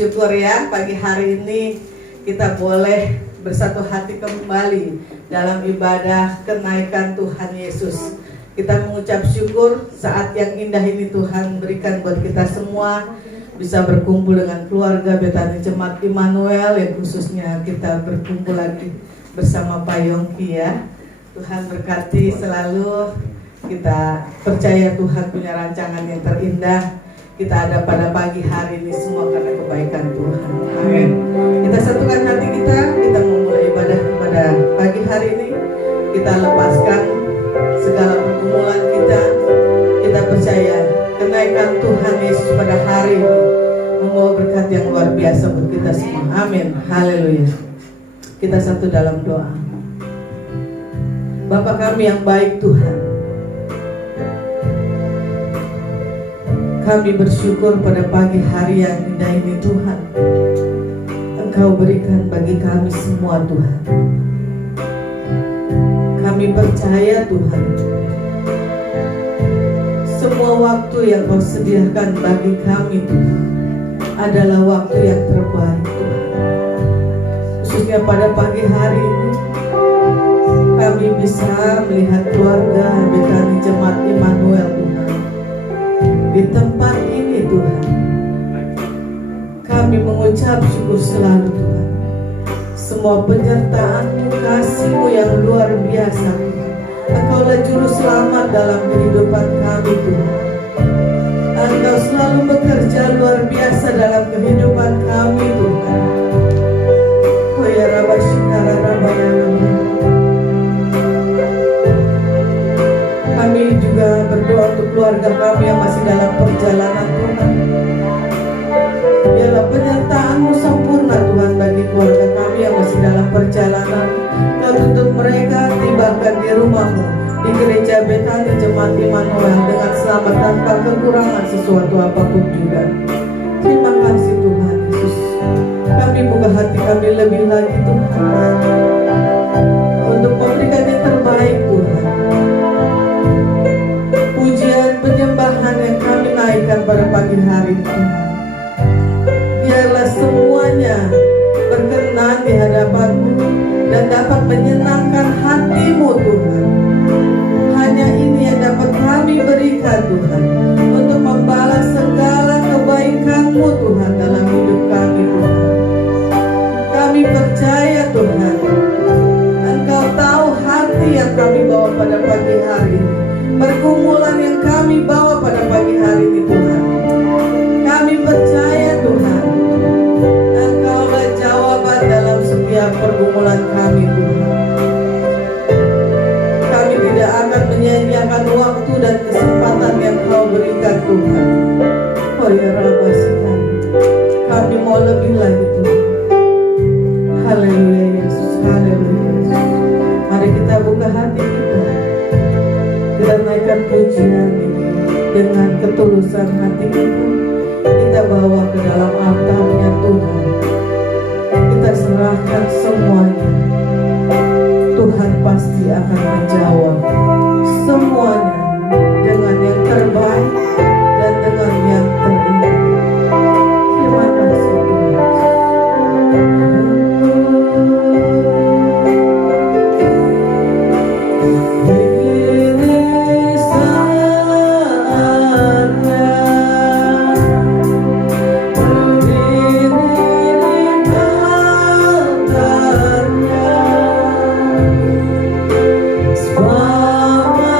bersyukur ya, pagi hari ini kita boleh bersatu hati kembali dalam ibadah kenaikan Tuhan Yesus. Kita mengucap syukur saat yang indah ini Tuhan berikan buat kita semua, bisa berkumpul dengan keluarga Betani Jemaat Immanuel, yang khususnya kita berkumpul lagi bersama Pak Yongki ya. Tuhan berkati selalu, kita percaya Tuhan punya rancangan yang terindah. Kita ada pada pagi hari ini semua karena kebaikan Tuhan. Amin. Kita satukan hati kita memulai ibadah pada pagi hari ini. Kita lepaskan segala pergumulan kita. Kita percaya kenaikan Tuhan Yesus pada hari ini membawa berkat yang luar biasa buat kita semua. Amin. Haleluya. Kita satu dalam doa. Bapa kami yang baik Tuhan, kami bersyukur pada pagi hari yang indah ini Tuhan, Engkau berikan bagi kami semua Tuhan. Kami percaya Tuhan, semua waktu yang Kau sediakan bagi kami Tuhan adalah waktu yang terbaik Tuhan. Khususnya pada pagi hari ini kami bisa melihat keluarga Betani Jemaat Immanuel Tuhan di tempat ini Tuhan. Kami mengucap syukur selalu Tuhan. Semua penyertaan-Mu, kasih-Mu yang luar biasa Tuhan. Engkaulah juru selamat dalam kehidupan kami Tuhan. Engkau selalu bekerja luar biasa dalam kehidupan kami Tuhan. Oh ya Rabba Shikara Rabba ya Rabba. Kami juga berdoa untuk keluarga kami yang masih dalam perjalanan Tuhan. Biarlah penyertaan-Mu sempurna Tuhan bagi keluarga kami yang masih dalam perjalanan. Kau tuntut mereka tibakan di rumah-Mu, di gereja Betani Jemaat Immanuel dengan selamat tanpa kekurangan sesuatu apapun juga. Terima kasih Tuhan Yesus. Kami buka hati kami lebih lagi Tuhan untuk memberikan yang terbaik Tuhan. Pujian penyembahan yang kami naikkan pada pagi hari ini, biarlah semuanya berkenan di hadapan-Mu dan dapat menyenangkan hati-Mu Tuhan. Hanya ini yang dapat kami berikan Tuhan, untuk membalas segala kebaikan-Mu Tuhan dalam hidup kami Tuhan. Kami percaya Tuhan, Engkau tahu hati yang kami bawa pada pagi hari ini, pergumulan yang kami bawa pada pagi hari ini Tuhan. Kami percaya Tuhan, Engkaulah jawaban dalam setiap pergumulan kami Tuhan. Kami tidak akan menyia-nyiakan waktu dan kesempatan yang Kau berikan Tuhan. Oh ya Rabba Shikara, kami mau lebih lagi Tuhan. Haleluya Yesus, haleluya Yesus. Mari kita buka hati kita. Kita naikkan pujian ini dengan ketulusan hati kita. Kita bawa ke dalam altar-Nya Tuhan. Kita serahkan semuanya. Tuhan pasti akan menjawab semuanya dengan yang terbaik dan dengan yang terindah. Terima kasih Tuhan. Swami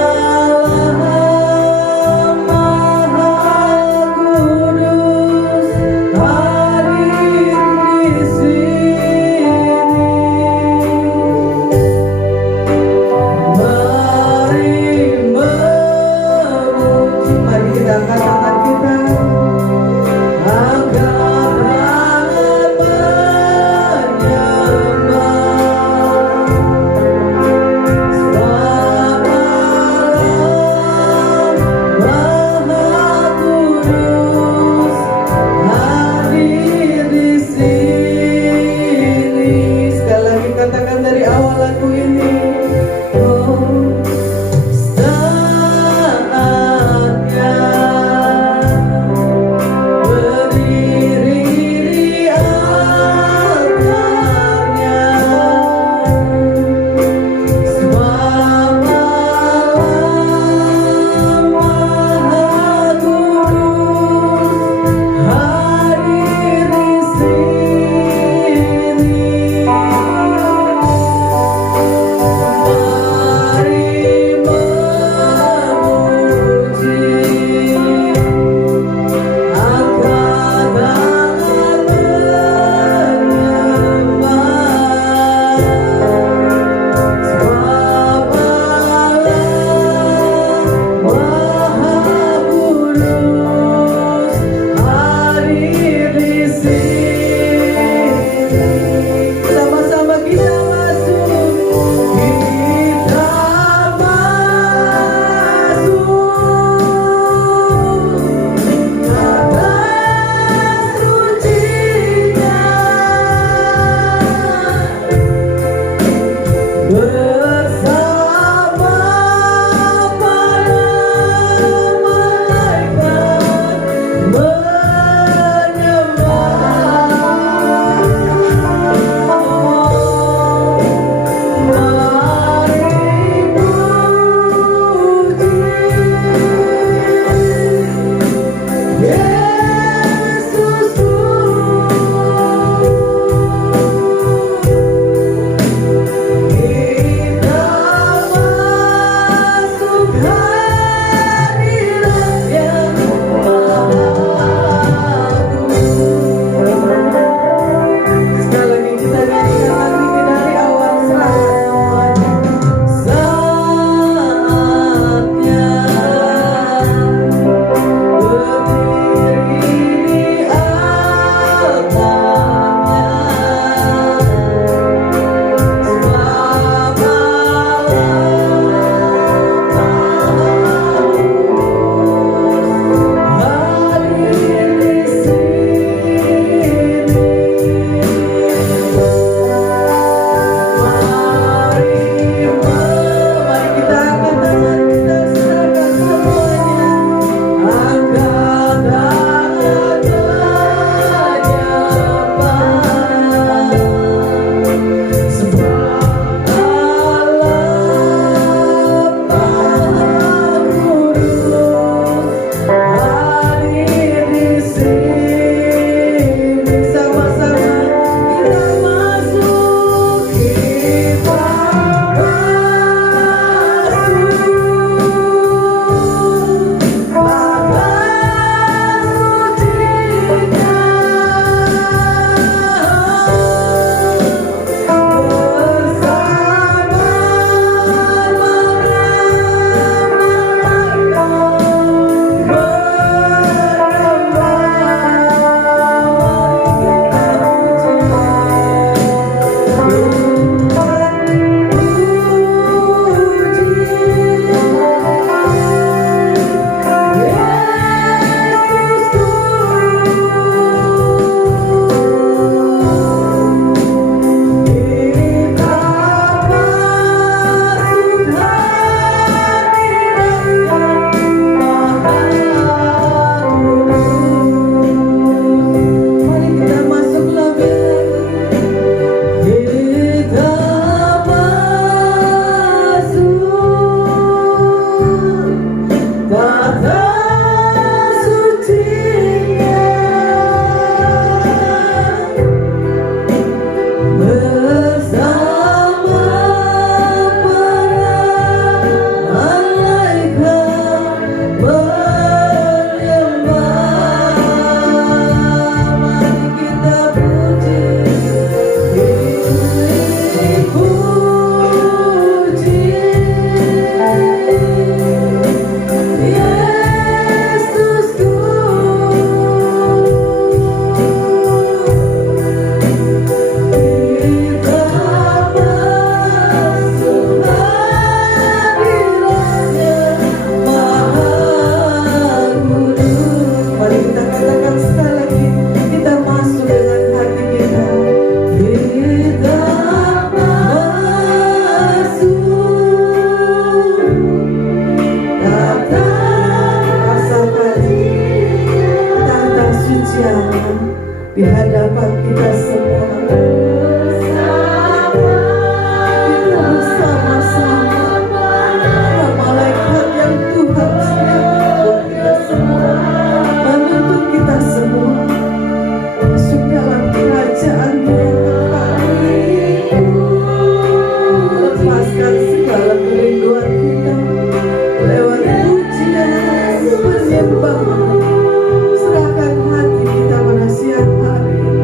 di hadapan kita semua. Kita bersama-sama malaikat yang Tuhan sediakan buat kita semua, menuntut kita semua masuk dalam kerajaan yang kekal. Lepaskan segala kerinduan kita lewat pujian, penyembahan. Serahkan hati kita pada siang hari.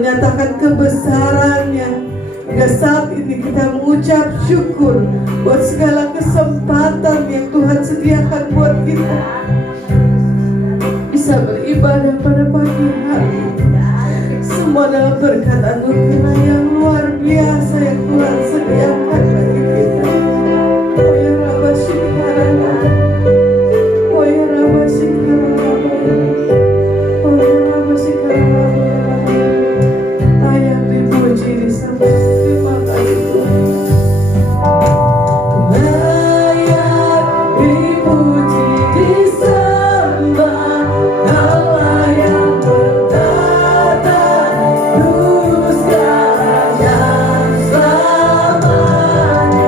menyatakan kebesarannya. Hingga saat ini kita mengucap syukur buat segala kesempatan yang Tuhan sediakan buat kita bisa beribadah pada pagi hari. Semua dalam berkat anugerah yang luar biasa yang Tuhan sediakan bagi kita. Oh ya Rabba Shikarana, oh ya Rabba Shikarana, oh ya Rabba Shikarana. Layak dipuji disembah. Terima kasih Tuhan. Layak dipuji disembah, Allah yang bertata lurus jalan yang selamanya.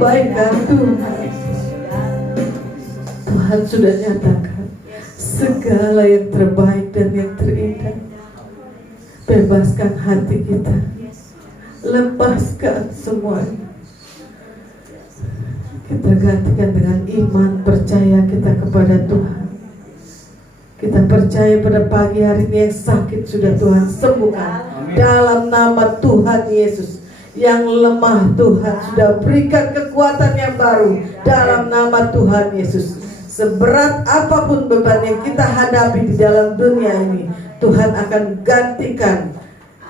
kebaikan Tuhan. Tuhan sudah nyatakan segala yang terbaik dan yang terindah. Bebaskan hati kita, lepaskan semuanya. Kita gantikan dengan iman, percaya kita kepada Tuhan. Kita percaya pada pagi hari ini yang sakit sudah Tuhan sembuhkan dalam nama Tuhan Yesus. Yang lemah Tuhan sudah berikan kekuatan yang baru dalam nama Tuhan Yesus. Seberat apapun beban yang kita hadapi di dalam dunia ini, Tuhan akan gantikan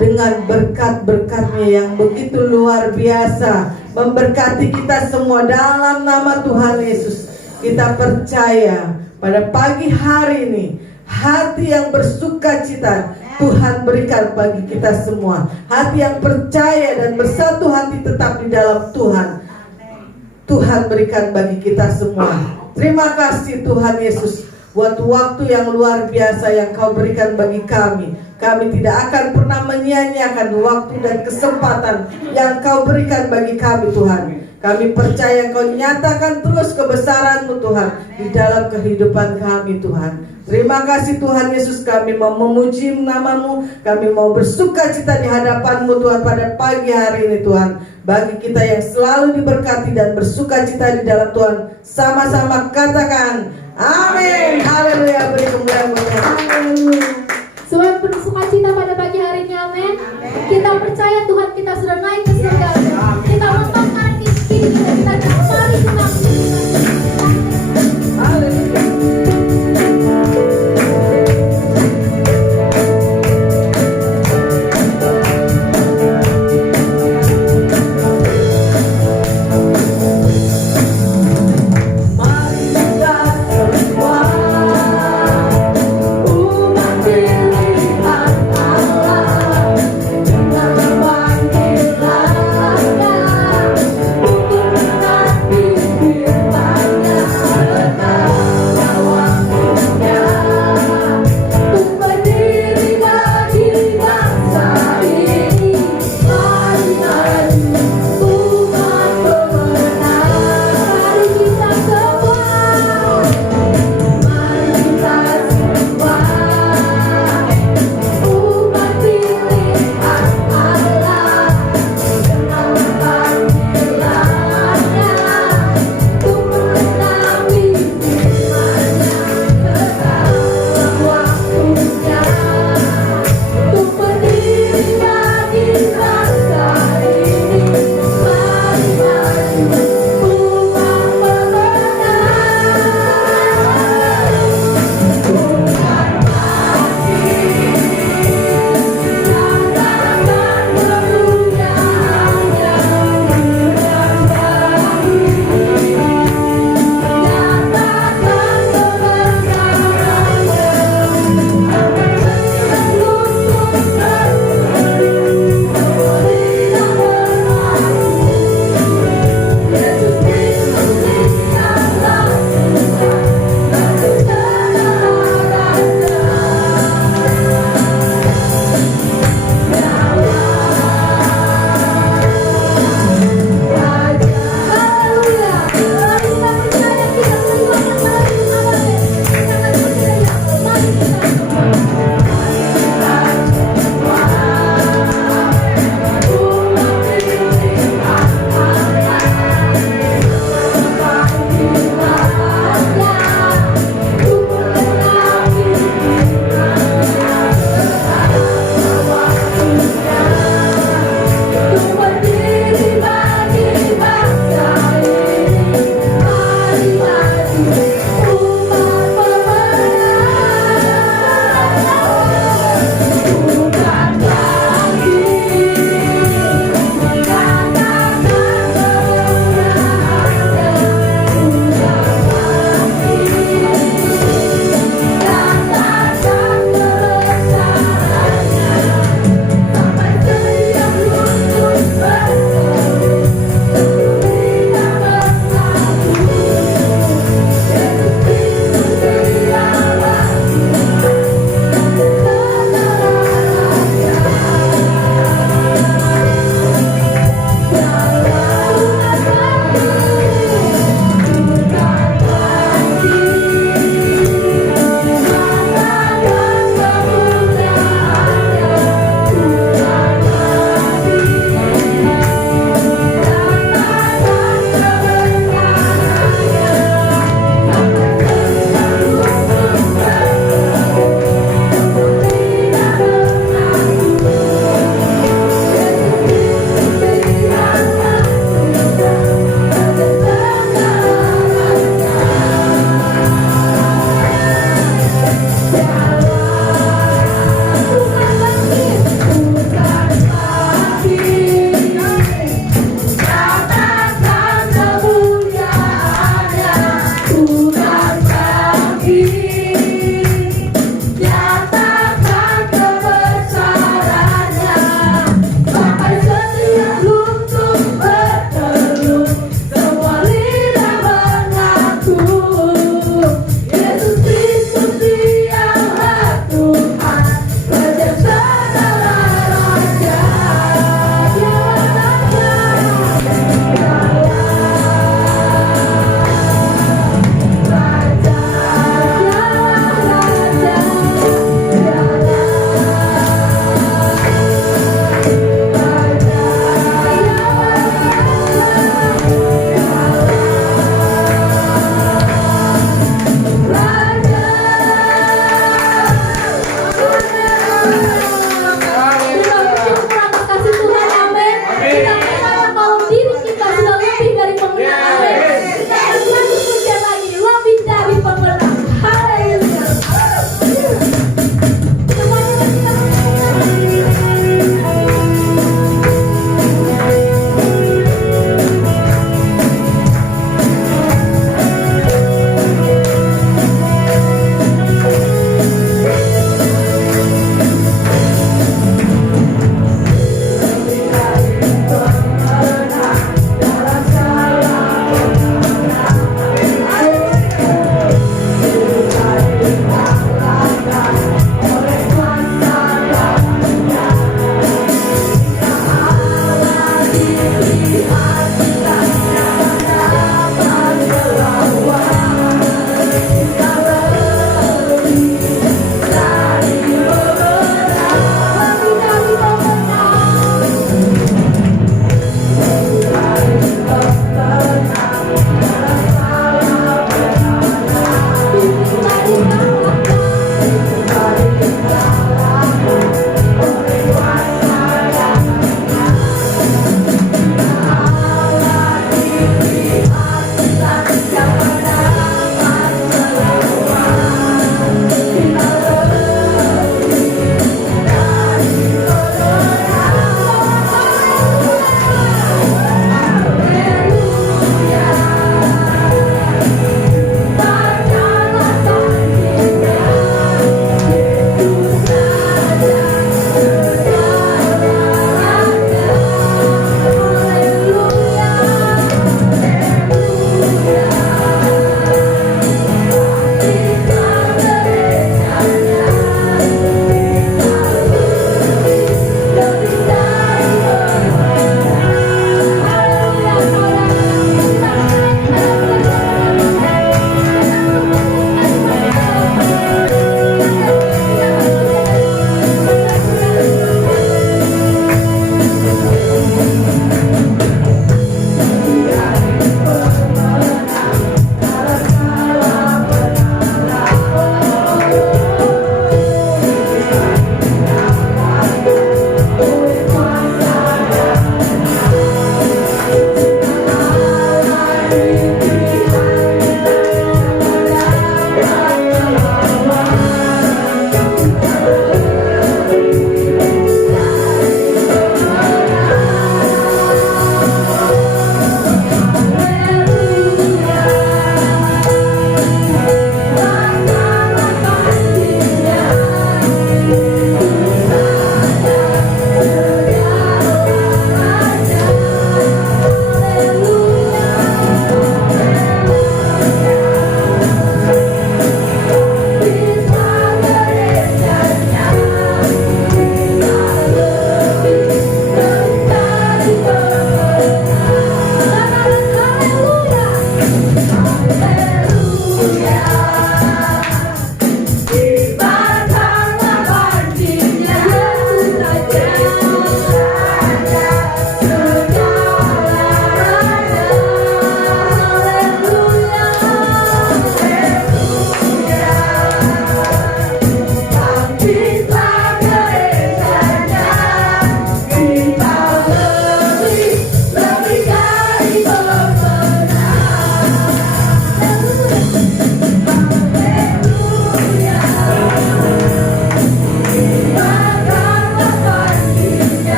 dengan berkat-berkat-Nya yang begitu luar biasa, memberkati kita semua dalam nama Tuhan Yesus. Kita percaya pada pagi hari ini hati yang bersukacita Tuhan berikan bagi kita semua. Hati yang percaya dan bersatu hati tetap di dalam Tuhan, Tuhan berikan bagi kita semua. Terima kasih Tuhan Yesus buat waktu yang luar biasa yang Kau berikan bagi kami. Kami tidak akan pernah menyia-nyiakan waktu dan kesempatan yang Kau berikan bagi kami Tuhan. Kami percaya Kau nyatakan terus kebesaran-Mu Tuhan di dalam kehidupan kami Tuhan. Terima kasih Tuhan Yesus, kami mau memuji nama-Mu, kami mau bersukacita di hadapan-Mu Tuhan pada pagi hari ini Tuhan. Bagi kita yang selalu diberkati dan bersukacita di dalam Tuhan, sama-sama katakan amin. Haleluya. Beri kemuliaan buat Tuhan. Semua bersukacita pada pagi hari ini, amin. Kita percaya Tuhan kita sudah naik ke surga. Kita lembangkan kini kita kembali senang. Haleluya. Kita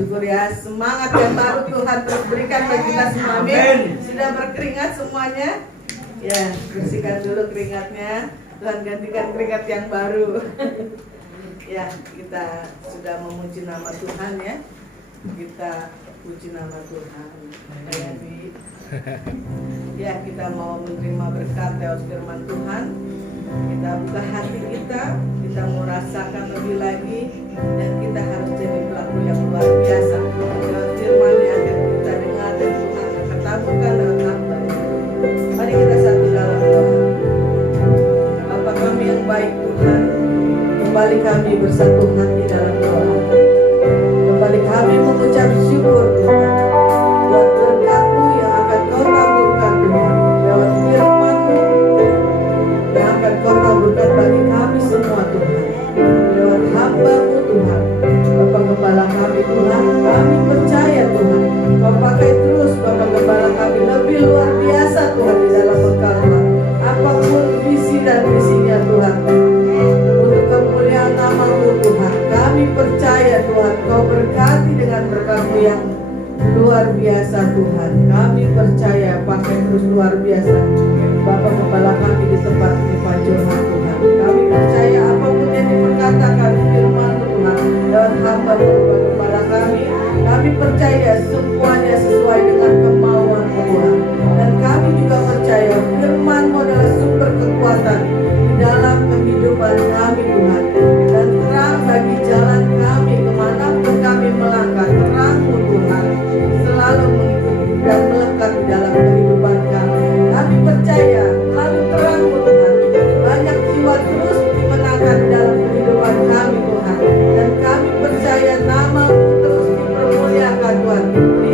syukur ya. Semangat yang baru Tuhan terus berikan bagi kita semua. Amin. Sudah berkeringat semuanya? Ya, bersihkan dulu keringatnya. Tuhan gantikan keringat yang baru. Ya, kita sudah memuji nama Tuhan ya. Kita puji nama Tuhan. Ya, kita mau menerima berkat lewat firman Tuhan. Kita buka hati kita mau rasakan lebih lagi, dan kita harus jadi pelaku yang luar biasa. Lewat firman yang akan kita dengar dan Tuhan akan katakan lewat hamba. Mari kita satu dalam doa. Bapa kami yang baik Tuhan, kembali kami bersatu hati dalam doa. Kembali kami mengucap syukur Tuhan buat berkat-Mu yang akan Kau taburkan Tuhan, lewat firman-Mu yang akan Kau taburkan bagi kami semua Tuhan, lewat hamba-Mu Tuhan. Bapak Gembala kami Tuhan, kami percaya Tuhan Kau pakai terus Bapak Gembala kami lebih luar biasa Tuhan di dalam bekal Tuhan. Apapun visi dan misinya Tuhan, untuk kemuliaan nama-Mu Tuhan, kami percaya Tuhan Kau berkati dengan berkat-Mu yang luar biasa Tuhan. Kami percaya pakai terus luar biasa Bapak Gembala kami di tempat ini Pak Johan Tuhan. Kami percaya apapun yang diperkatakan firman-Mu Tuhan lewat hamba-Mu Bapak Gembala kami percaya semuanya sesuai dengan kemauan-Mu Tuhan. Dan kami juga percaya firman-Mu adalah sumber kekuatan di dalam kehidupan kami Tuhan, dan terang bagi jalan kami kemanapun kami melangkah. Terang-Mu Tuhan selalu mengikuti dan melekat di dalam kehidupan kami. Kami percaya melalui terang-Mu Tuhan banyak jiwa terus dimenangkan dalam kehidupan kami Tuhan, dan kami percaya nama-Mu terus dipermuliakan Tuhan di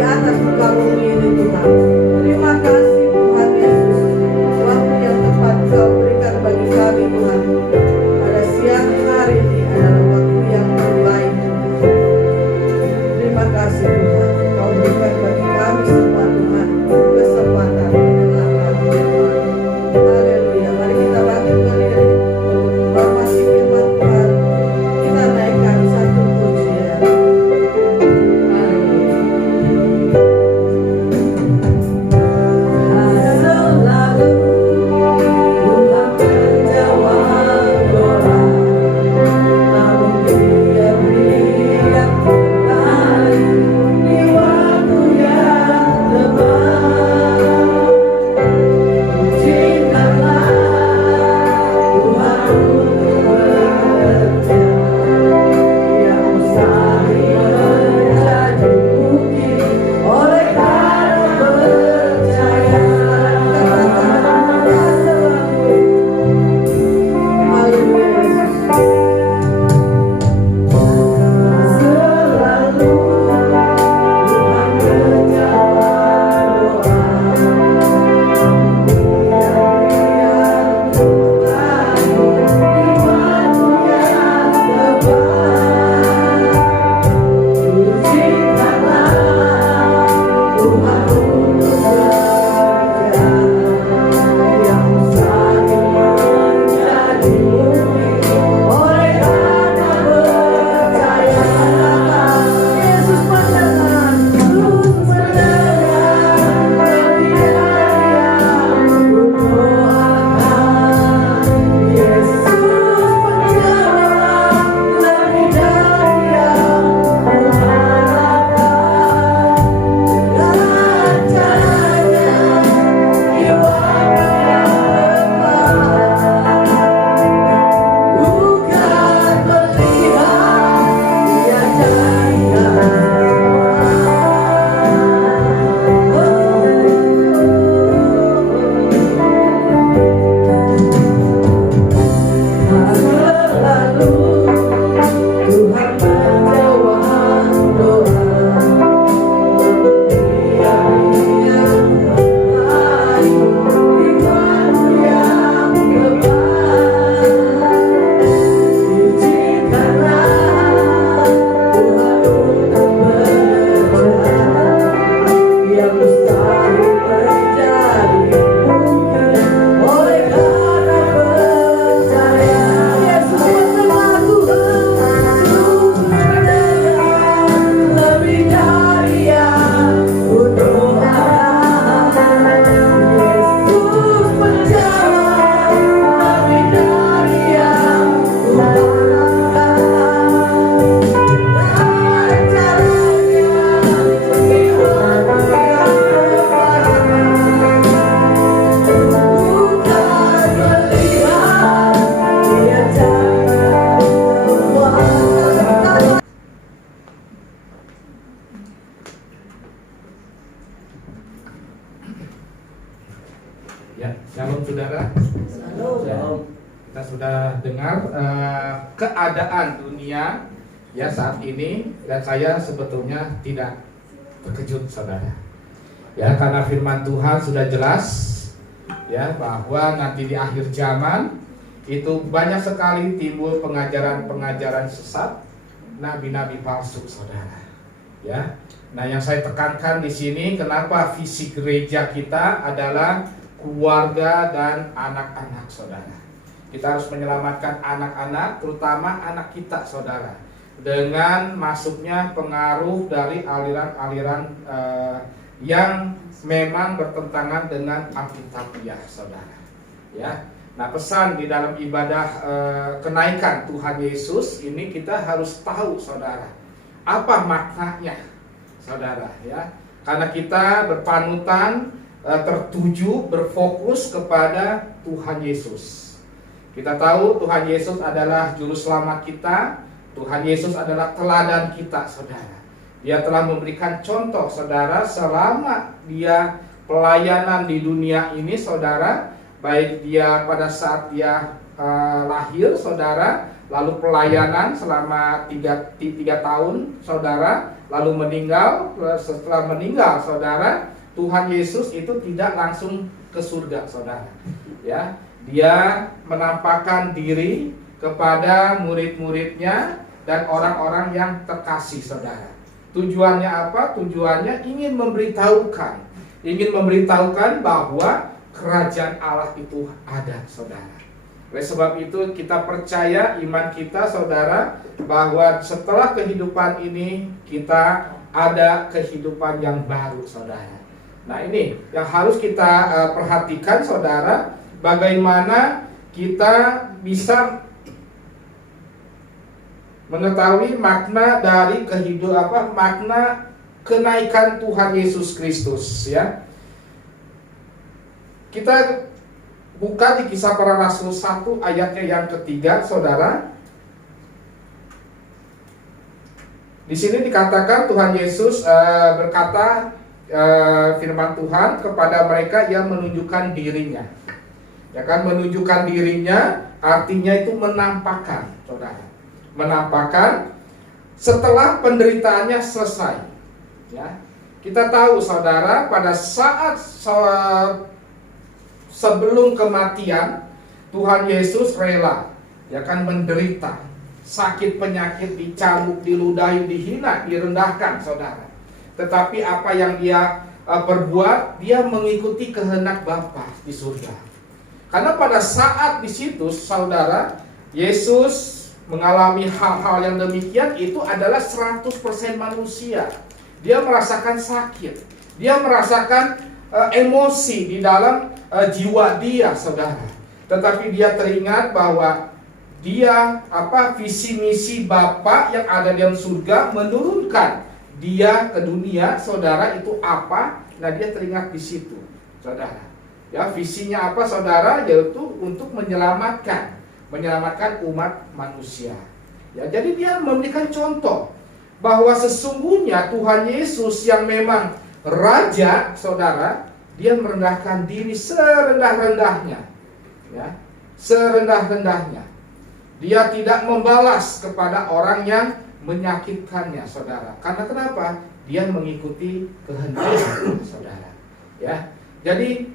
keadaan dunia ya saat ini, dan saya sebetulnya tidak terkejut saudara. Ya, karena firman Tuhan sudah jelas ya bahwa nanti di akhir zaman itu banyak sekali timbul pengajaran-pengajaran sesat, nabi-nabi palsu saudara. Ya. Nah, yang saya tekankan di sini, kenapa visi gereja kita adalah keluarga dan anak-anak saudara. Kita harus menyelamatkan anak-anak, terutama anak kita saudara, dengan masuknya pengaruh dari aliran-aliran yang memang bertentangan dengan Alkitabiah saudara. Ya. Nah, pesan di dalam ibadah kenaikan Tuhan Yesus ini kita harus tahu saudara, apa maknanya saudara ya. Karena kita berpanutan, tertuju, berfokus kepada Tuhan Yesus. Kita tahu Tuhan Yesus adalah juru selamat kita. Tuhan Yesus adalah teladan kita saudara. Dia telah memberikan contoh saudara selama dia pelayanan di dunia ini saudara. Baik dia pada saat dia lahir saudara, lalu pelayanan selama 3 tahun saudara, lalu meninggal. Setelah meninggal saudara, Tuhan Yesus itu tidak langsung ke surga saudara. Ya, dia menampakkan diri kepada murid-muridnya dan orang-orang yang terkasih saudara. Tujuannya apa? Tujuannya ingin memberitahukan bahwa kerajaan Allah itu ada saudara. Oleh sebab itu kita percaya, iman kita saudara, bahwa setelah kehidupan ini kita ada kehidupan yang baru saudara. Nah, ini yang harus kita perhatikan saudara, bagaimana kita bisa mengetahui makna dari makna kenaikan Tuhan Yesus Kristus ya. Kita buka di Kisah Para Rasul 1 ayatnya yang ketiga saudara. Di sini dikatakan Tuhan Yesus berkata firman Tuhan kepada mereka yang menunjukkan dirinya. Ya kan, menunjukkan dirinya artinya itu menampakkan saudara. Menampakkan setelah penderitaannya selesai. Ya. Kita tahu saudara, pada saat sebelum kematian Tuhan Yesus rela ya kan menderita, sakit penyakit, dicambuk, diludahi, dihina, direndahkan saudara. Tetapi apa yang dia perbuat, dia mengikuti kehendak Bapa di surga. Karena pada saat di situ saudara, Yesus mengalami hal-hal yang demikian, itu adalah 100% manusia. Dia merasakan sakit, dia merasakan emosi di dalam jiwa dia saudara. Tetapi dia teringat bahwa dia visi misi Bapa yang ada di dalam surga menurunkan dia ke dunia saudara, itu apa? Nah, dia teringat di situ saudara. Ya, visinya apa saudara? Yaitu untuk menyelamatkan umat manusia. Ya, jadi dia memberikan contoh bahwa sesungguhnya Tuhan Yesus yang memang raja saudara, dia merendahkan diri serendah-rendahnya. Ya, serendah-rendahnya. Dia tidak membalas kepada orang yang menyakitkannya saudara. Karena kenapa? Dia mengikuti kehendak saudara. Ya. Jadi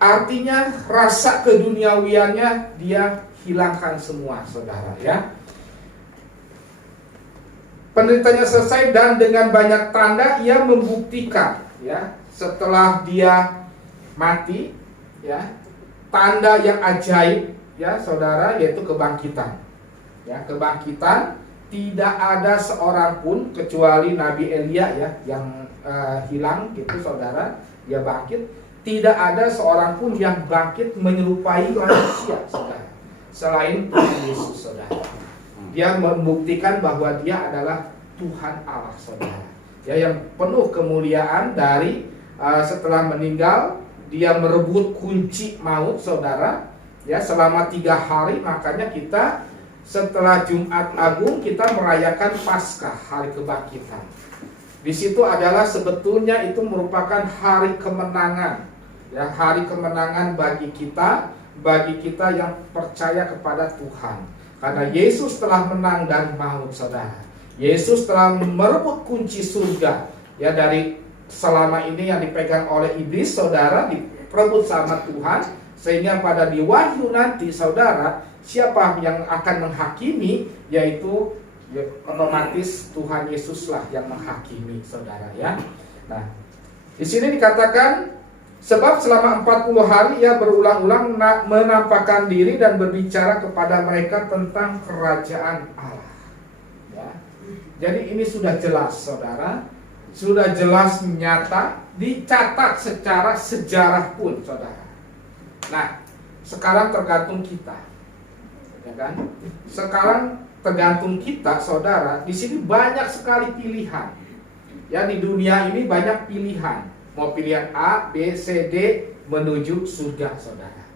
artinya rasa keduniawiannya dia hilangkan semua saudara ya. Penderitanya selesai dan dengan banyak tanda ia membuktikan ya, setelah dia mati ya, tanda yang ajaib ya saudara, yaitu kebangkitan. Ya, kebangkitan, tidak ada seorang pun kecuali Nabi Elia ya yang hilang gitu saudara, dia bangkit. Tidak ada seorang pun yang bangkit menyerupai manusia saudara, selain Tuhan Yesus saudara. Dia membuktikan bahwa dia adalah Tuhan Allah saudara. Ya, yang penuh kemuliaan dari setelah meninggal dia merebut kunci maut saudara. Ya, selama 3 hari, makanya kita setelah Jumat Agung kita merayakan Paskah, hari kebangkitan. Di situ adalah sebetulnya itu merupakan hari kemenangan. Ya, hari kemenangan bagi kita yang percaya kepada Tuhan. Karena Yesus telah menang dari maut, saudara. Yesus telah merebut kunci surga, ya, dari selama ini yang dipegang oleh iblis, saudara, diperebut sama Tuhan. Sehingga pada di Wahyu nanti, saudara, siapa yang akan menghakimi, yaitu ya, otomatis Tuhan Yesuslah yang menghakimi, saudara, ya. Nah, di sini dikatakan, sebab selama 40 hari ia berulang-ulang menampakkan diri dan berbicara kepada mereka tentang kerajaan Allah. Ya. Jadi ini sudah jelas, saudara, sudah jelas nyata, dicatat secara sejarah pun, saudara. Nah, sekarang tergantung kita, ya kan? Sekarang tergantung kita, saudara. Di sini banyak sekali pilihan. Ya, di dunia ini banyak pilihan. Mau pilihan A, B, C, D menuju surga, saudara.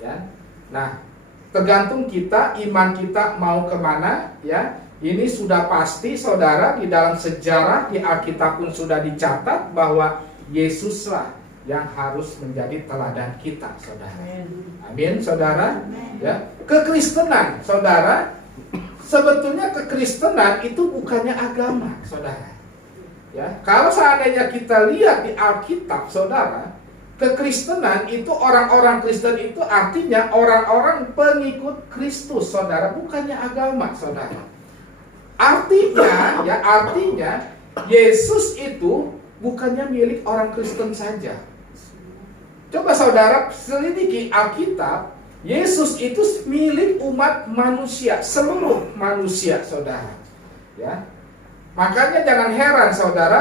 Ya, nah, tergantung kita, iman kita mau kemana, ya. Ini sudah pasti, saudara, di dalam sejarah di Alkitab pun sudah dicatat bahwa Yesuslah yang harus menjadi teladan kita, saudara. Amin, saudara. Ya, kekristenan, saudara, sebetulnya kekristenan itu bukannya agama, saudara. Ya, kalau seandainya kita lihat di Alkitab, saudara, kekristenan itu, orang-orang Kristen itu artinya orang-orang pengikut Kristus, saudara, bukannya agama, saudara. Artinya, ya, artinya Yesus itu bukannya milik orang Kristen saja. Coba saudara selidiki Alkitab, Yesus itu milik umat manusia, seluruh manusia, saudara. Ya, makanya jangan heran, saudara,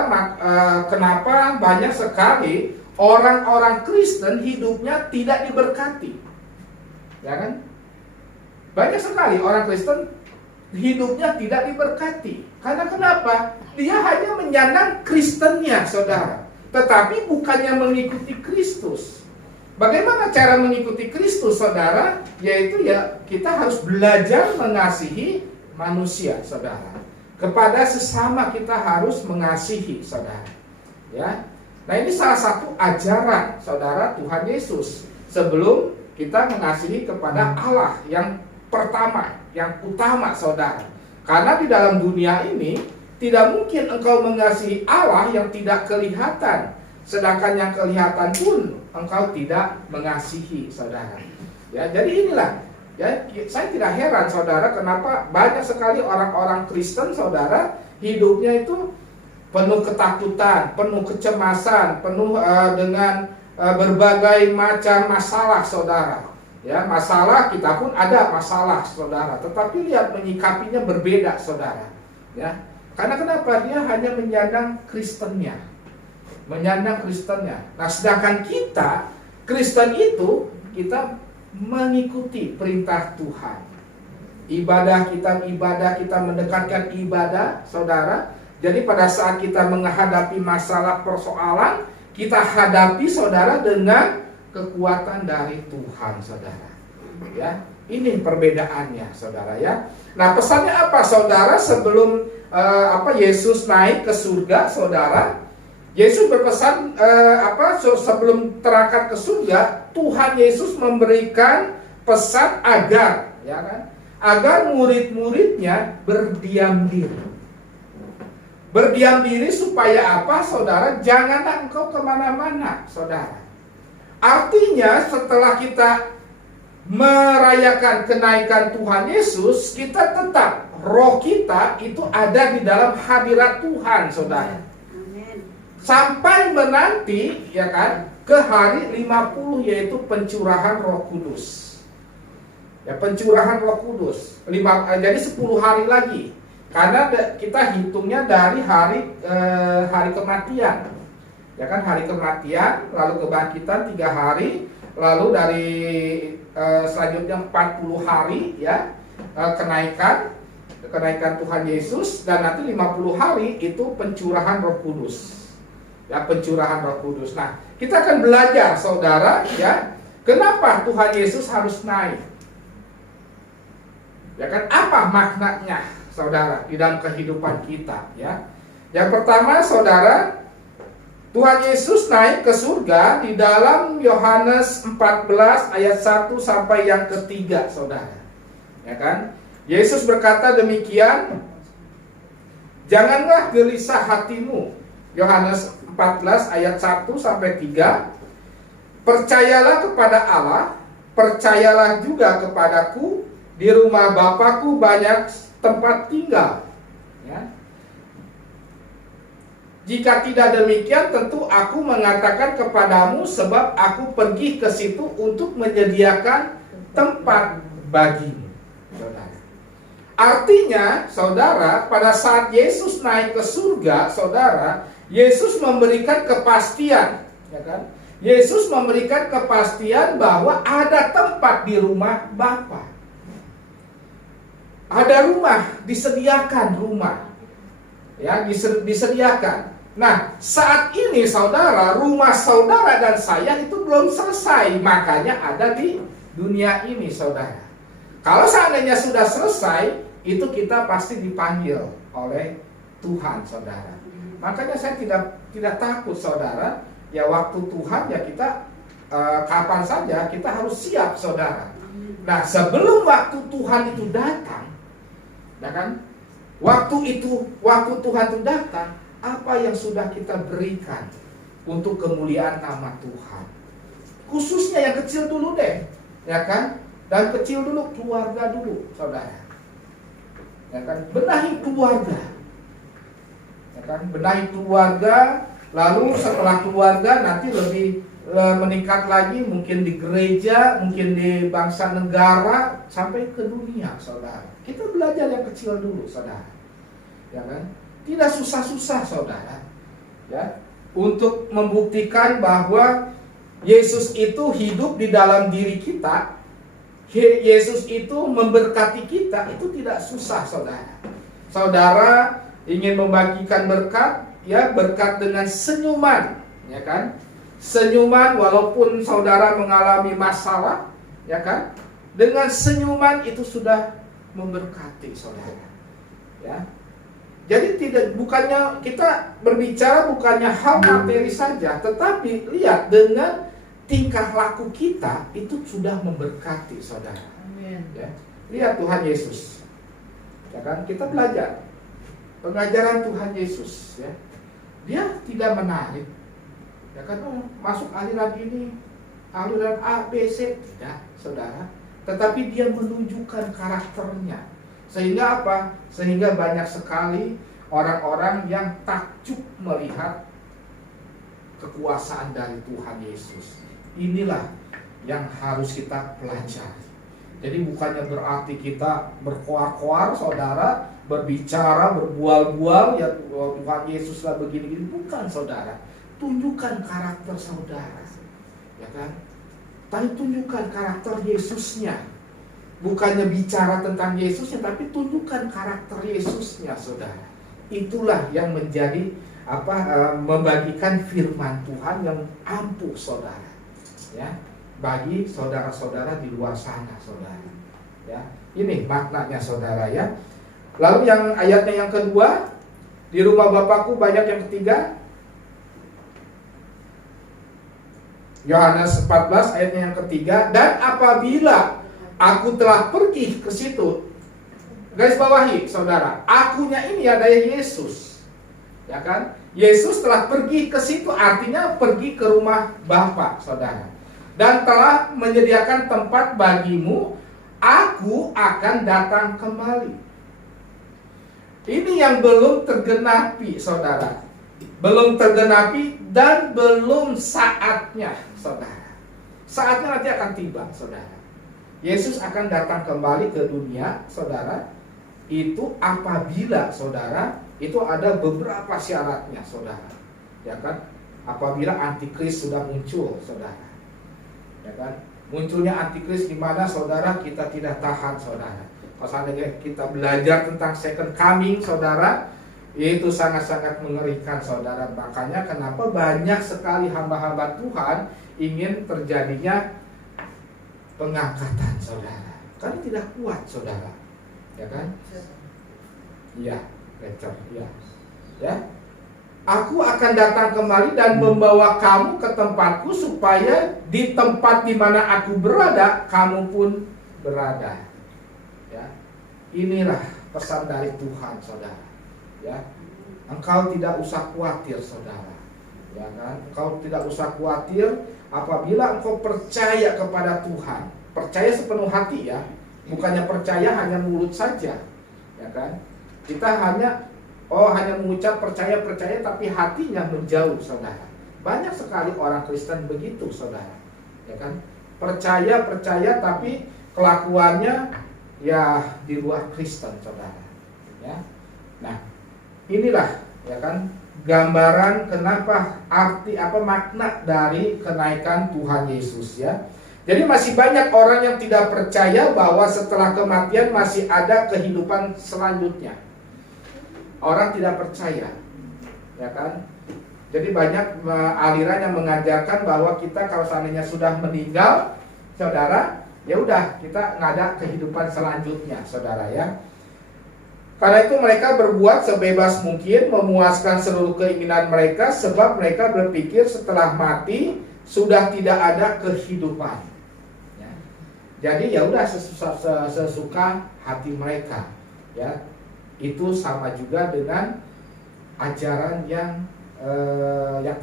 kenapa banyak sekali orang-orang Kristen hidupnya tidak diberkati, ya kan? Banyak sekali orang Kristen hidupnya tidak diberkati. Karena kenapa? Dia hanya menyandang Kristennya, saudara, tetapi bukannya mengikuti Kristus. Bagaimana cara mengikuti Kristus, saudara? Yaitu ya, kita harus belajar mengasihi manusia, saudara. Kepada sesama kita harus mengasihi, saudara. Ya. Nah, ini salah satu ajaran, saudara, Tuhan Yesus sebelum kita mengasihi kepada Allah yang pertama, yang utama, saudara. Karena di dalam dunia ini tidak mungkin engkau mengasihi Allah yang tidak kelihatan, sedangkan yang kelihatan pun engkau tidak mengasihi, saudara. Ya, jadi inilah, ya, saya tidak heran, saudara, kenapa banyak sekali orang-orang Kristen, saudara, hidupnya itu penuh ketakutan, penuh kecemasan, penuh dengan berbagai macam masalah, saudara. Ya, masalah, kita pun ada masalah, saudara, tetapi lihat menyikapinya berbeda, saudara. Ya, karena kenapa? Dia hanya menyandang Kristennya, menyandang Kristennya. Nah, sedangkan kita Kristen itu kita mengikuti perintah Tuhan. Ibadah kita mendekatkan ibadah, saudara. Jadi pada saat kita menghadapi masalah persoalan, kita hadapi, saudara, dengan kekuatan dari Tuhan, saudara. Ya, ini perbedaannya, saudara, ya. Nah, pesannya apa, saudara? Sebelum Yesus naik ke surga, saudara, Yesus berpesan sebelum terangkat ke surga, Tuhan Yesus memberikan pesan agar, ya kan, agar murid-muridnya berdiam diri. Berdiam diri supaya apa, saudara? Janganlah engkau kemana-mana, saudara. Artinya setelah kita merayakan kenaikan Tuhan Yesus, kita tetap, roh kita itu ada di dalam hadirat Tuhan, saudara. Sampai menanti, ya kan, ke hari 50, yaitu pencurahan Roh Kudus. Ya, pencurahan Roh Kudus. Jadi 10 hari lagi. Karena kita hitungnya dari hari kematian. Ya kan, hari kematian, lalu kebangkitan 3 hari, lalu dari selanjutnya 40 hari, ya, kenaikan Tuhan Yesus, dan nanti 50 hari itu pencurahan Roh Kudus. Ya, pencurahan Roh Kudus. Nah, kita akan belajar, saudara, ya, kenapa Tuhan Yesus harus naik. Ya kan, apa maknanya, saudara, di dalam kehidupan kita, ya. Yang pertama, saudara, Tuhan Yesus naik ke surga di dalam Yohanes 14 ayat 1 sampai yang ketiga, saudara. Ya kan? Yesus berkata demikian, janganlah gelisah hatimu. Yohanes 14 ayat 1 sampai 3. Percayalah kepada Allah, percayalah juga kepadaku. Di rumah Bapakku banyak tempat tinggal. Ya. Jika tidak demikian, tentu aku mengatakan kepadamu, sebab aku pergi ke situ untuk menyediakan tempat bagimu. Saudara. Artinya, saudara, pada saat Yesus naik ke surga, saudara, Yesus memberikan kepastian, ya kan? Yesus memberikan kepastian bahwa ada tempat di rumah Bapa. Ada rumah, disediakan rumah. Ya, disediakan. Nah, saat ini saudara, rumah saudara dan saya itu belum selesai, makanya ada di dunia ini, saudara. Kalau seandainya sudah selesai, itu kita pasti dipanggil oleh Tuhan, saudara. Makanya saya tidak takut, saudara. Ya waktu Tuhan ya kita kapan saja kita harus siap, saudara. Nah, sebelum waktu Tuhan itu datang, ya kan? Waktu Tuhan itu datang, apa yang sudah kita berikan untuk kemuliaan nama Tuhan? Khususnya yang kecil dulu deh, ya kan? Dan kecil dulu, keluarga dulu, saudara. Ya kan? Benahi keluarga. Ya kan? Benahi keluarga, lalu setelah keluarga nanti lebih meningkat lagi, mungkin di gereja, mungkin di bangsa negara, sampai ke dunia, saudara. Kita belajar yang kecil dulu, saudara. Ya kan? Tidak susah-susah, saudara. Ya, untuk membuktikan bahwa Yesus itu hidup di dalam diri kita, Yesus itu memberkati kita, itu tidak susah, saudara. Saudara ingin membagikan berkat, ya berkat dengan senyuman, ya kan? Senyuman walaupun saudara mengalami masalah, ya kan? Dengan senyuman itu sudah memberkati saudara. Ya. Jadi bukannya kita berbicara bukannya hal materi saja, tetapi lihat dengan tingkah laku kita itu sudah memberkati saudara. Amin. Ya. Lihat Tuhan Yesus. Ya kan? Kita belajar pengajaran Tuhan Yesus, ya. Dia tidak menarik. Ya kan, masuk aliran ini, aliran A, B, C, tidak, saudara. Tetapi dia menunjukkan karakternya. Sehingga apa? Sehingga banyak sekali orang-orang yang takjub melihat kekuasaan dari Tuhan Yesus. Inilah yang harus kita pelajari. Jadi bukannya berarti kita berkoar-koar, saudara, berbicara, berbual-bual, ya Tuhan Yesuslah begini-gini. Bukan, saudara. Tunjukkan karakter saudara, ya kan? Tapi tunjukkan karakter Yesusnya. Bukannya bicara tentang Yesusnya, tapi tunjukkan karakter Yesusnya, saudara. Itulah yang menjadi membagikan firman Tuhan yang ampuh, saudara. Ya, bagi saudara-saudara di luar sana, saudara. Ya, ini maknanya, saudara, ya. Lalu yang ayatnya yang kedua, di rumah Bapakku banyak, yang ketiga, Yohanes 14 ayatnya yang ketiga, dan apabila aku telah pergi ke situ, garis bawahi saudara, akunya ini ada Yesus, ya kan? Yesus telah pergi ke situ, artinya pergi ke rumah Bapa, saudara, dan telah menyediakan tempat bagimu, aku akan datang kembali. Ini yang belum tergenapi, saudara. Belum tergenapi dan belum saatnya, saudara. Saatnya nanti akan tiba, saudara. Yesus akan datang kembali ke dunia, saudara. Itu apabila, saudara, itu ada beberapa syaratnya, saudara. Ya kan? Apabila antikris sudah muncul, saudara. Ya kan? Munculnya antikris di mana, saudara, kita tidak tahan, saudara. Kalau seandainya kita belajar tentang second coming, saudara, itu sangat-sangat mengerikan, saudara. Makanya kenapa banyak sekali hamba-hamba Tuhan ingin terjadinya pengangkatan, saudara. Karena tidak kuat, saudara. Ya kan? Iya, lecor, iya. Ya. Aku akan datang kembali dan membawa kamu ke tempatku, supaya di tempat di mana aku berada, kamu pun berada. Ya. inilah pesan dari Tuhan, saudara. Ya, engkau tidak usah khawatir, saudara. Ya kan? Engkau tidak usah khawatir apabila engkau percaya kepada Tuhan. Percaya sepenuh hati ya. Bukannya percaya hanya mulut saja. Ya kan? Kita hanya mengucap percaya tapi hatinya menjauh, saudara. Banyak sekali orang Kristen begitu, saudara. Ya kan? Percaya tapi kelakuannya ya di luar Kristen, saudara. Ya. Nah, inilah ya kan gambaran kenapa makna dari kenaikan Tuhan Yesus ya. Jadi masih banyak orang yang tidak percaya bahwa setelah kematian masih ada kehidupan selanjutnya. Orang tidak percaya, ya kan? Jadi banyak aliran yang mengajarkan bahwa kita kalau seandainya sudah meninggal, saudara, ya udah kita nggak ada kehidupan selanjutnya, saudara ya. Karena itu mereka berbuat sebebas mungkin, memuaskan seluruh keinginan mereka, sebab mereka berpikir setelah mati sudah tidak ada kehidupan. Ya. Jadi ya udah sesuka hati mereka, ya. Itu sama juga dengan ajaran yang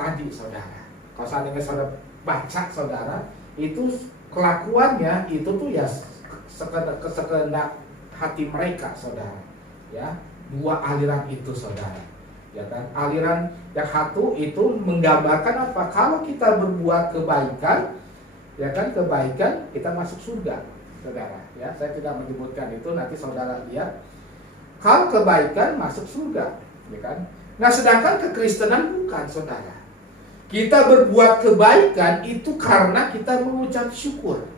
tadi, saudara. Kalau seandainya saudara baca, saudara, itu kelakuannya itu tuh ya kesekendak hati mereka, saudara. Ya, dua aliran itu, saudara. Ya kan? Aliran yang satu itu menggambarkan apa? Kalau kita berbuat kebaikan, ya kan, kebaikan kita masuk surga, saudara. Ya, saya tidak menyebutkan itu, nanti saudara lihat. Kalau kebaikan masuk surga, ya kan? Nah, sedangkan kekristenan bukan, saudara. Kita berbuat kebaikan itu karena kita mengucap syukur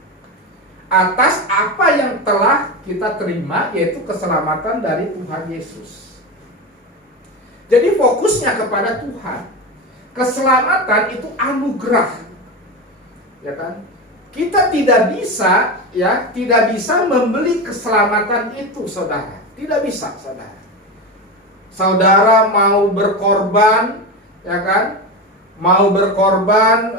atas apa yang telah kita terima, yaitu keselamatan dari Tuhan Yesus. Jadi fokusnya kepada Tuhan. Keselamatan itu anugerah, ya kan? Kita tidak bisa membeli keselamatan itu, saudara. Tidak bisa, saudara. Saudara mau berkorban, ya kan? Mau berkorban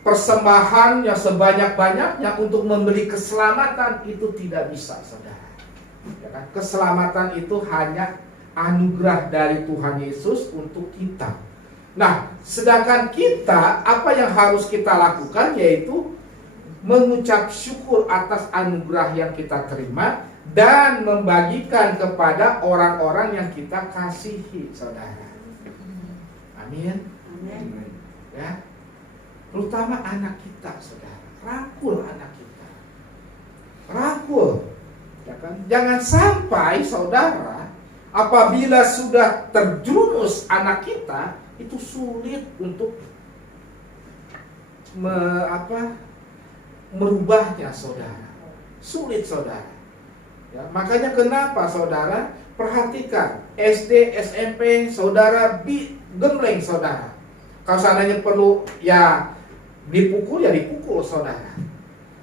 persembahan yang sebanyak-banyaknya untuk membeli keselamatan, itu tidak bisa, saudara. Ya kan? Keselamatan itu hanya anugerah dari Tuhan Yesus untuk kita. Nah, sedangkan kita, apa yang harus kita lakukan yaitu mengucap syukur atas anugerah yang kita terima dan membagikan kepada orang-orang yang kita kasihi, saudara. Amin. Amin. Ya. Terutama anak kita, saudara. Rangkul anak kita. Rangkul. Ya kan? Jangan sampai, saudara, apabila sudah terjerumus anak kita, itu sulit untuk merubahnya, saudara. Sulit, saudara. Ya, makanya kenapa, saudara, perhatikan SD, SMP, saudara gembleng, saudara. Kalau seandainya perlu ya dipukul, saudara.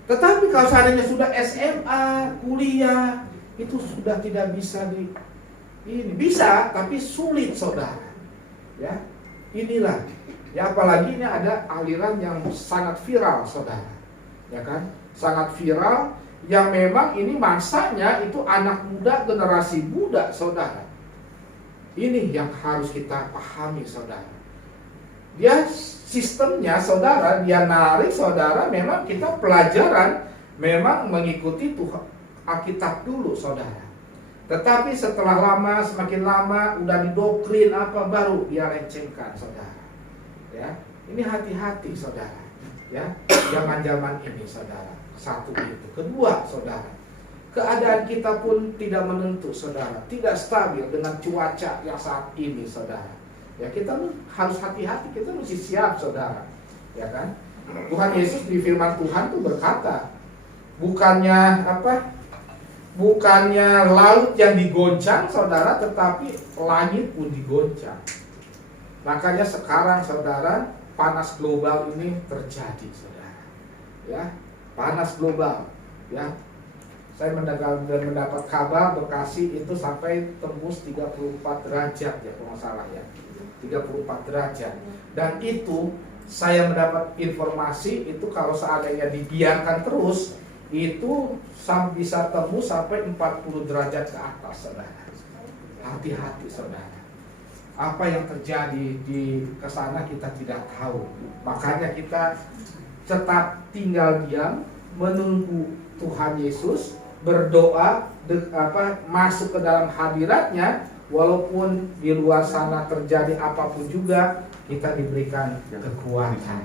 Tetapi kalau seandainya sudah SMA, kuliah, itu sudah tidak bisa bisa, tapi sulit, saudara. Ya, inilah. Ya, apalagi ini ada aliran yang sangat viral, saudara. Ya kan? Sangat viral, yang memang ini masanya itu anak muda, generasi muda, saudara. Ini yang harus kita pahami, saudara. Dia sistemnya, saudara, dia narik, saudara, memang kita pelajaran memang mengikuti Tuhan Alkitab dulu, saudara. Tetapi setelah lama, semakin lama udah didoktrin apa baru dia lencengkan, saudara. Ya, ini hati-hati, saudara. Ya, zaman ini, saudara. Satu itu. Kedua, saudara, keadaan kita pun tidak menentu, saudara. Tidak stabil dengan cuaca yang saat ini, saudara. Ya, kita harus hati-hati, kita mesti siap, saudara. Ya kan? Tuhan Yesus di firman Tuhan tuh berkata, bukannya laut yang digoncang, saudara, tetapi langit pun digoncang. Makanya sekarang, saudara, panas global ini terjadi, saudara. Ya, panas global. Ya, saya mendapat kabar Bekasi itu sampai tembus 34 derajat ya, kalau nggak salah ya. 34 derajat. Dan itu saya mendapat informasi itu kalau seandainya dibiarkan terus, itu bisa tembus sampai 40 derajat ke atas, saudara. Hati-hati, saudara. Apa yang terjadi di kesana kita tidak tahu. Makanya kita tetap tinggal diam, menunggu Tuhan Yesus, berdoa, masuk ke dalam hadiratnya. Walaupun di luar sana terjadi apapun juga, kita diberikan kekuatan.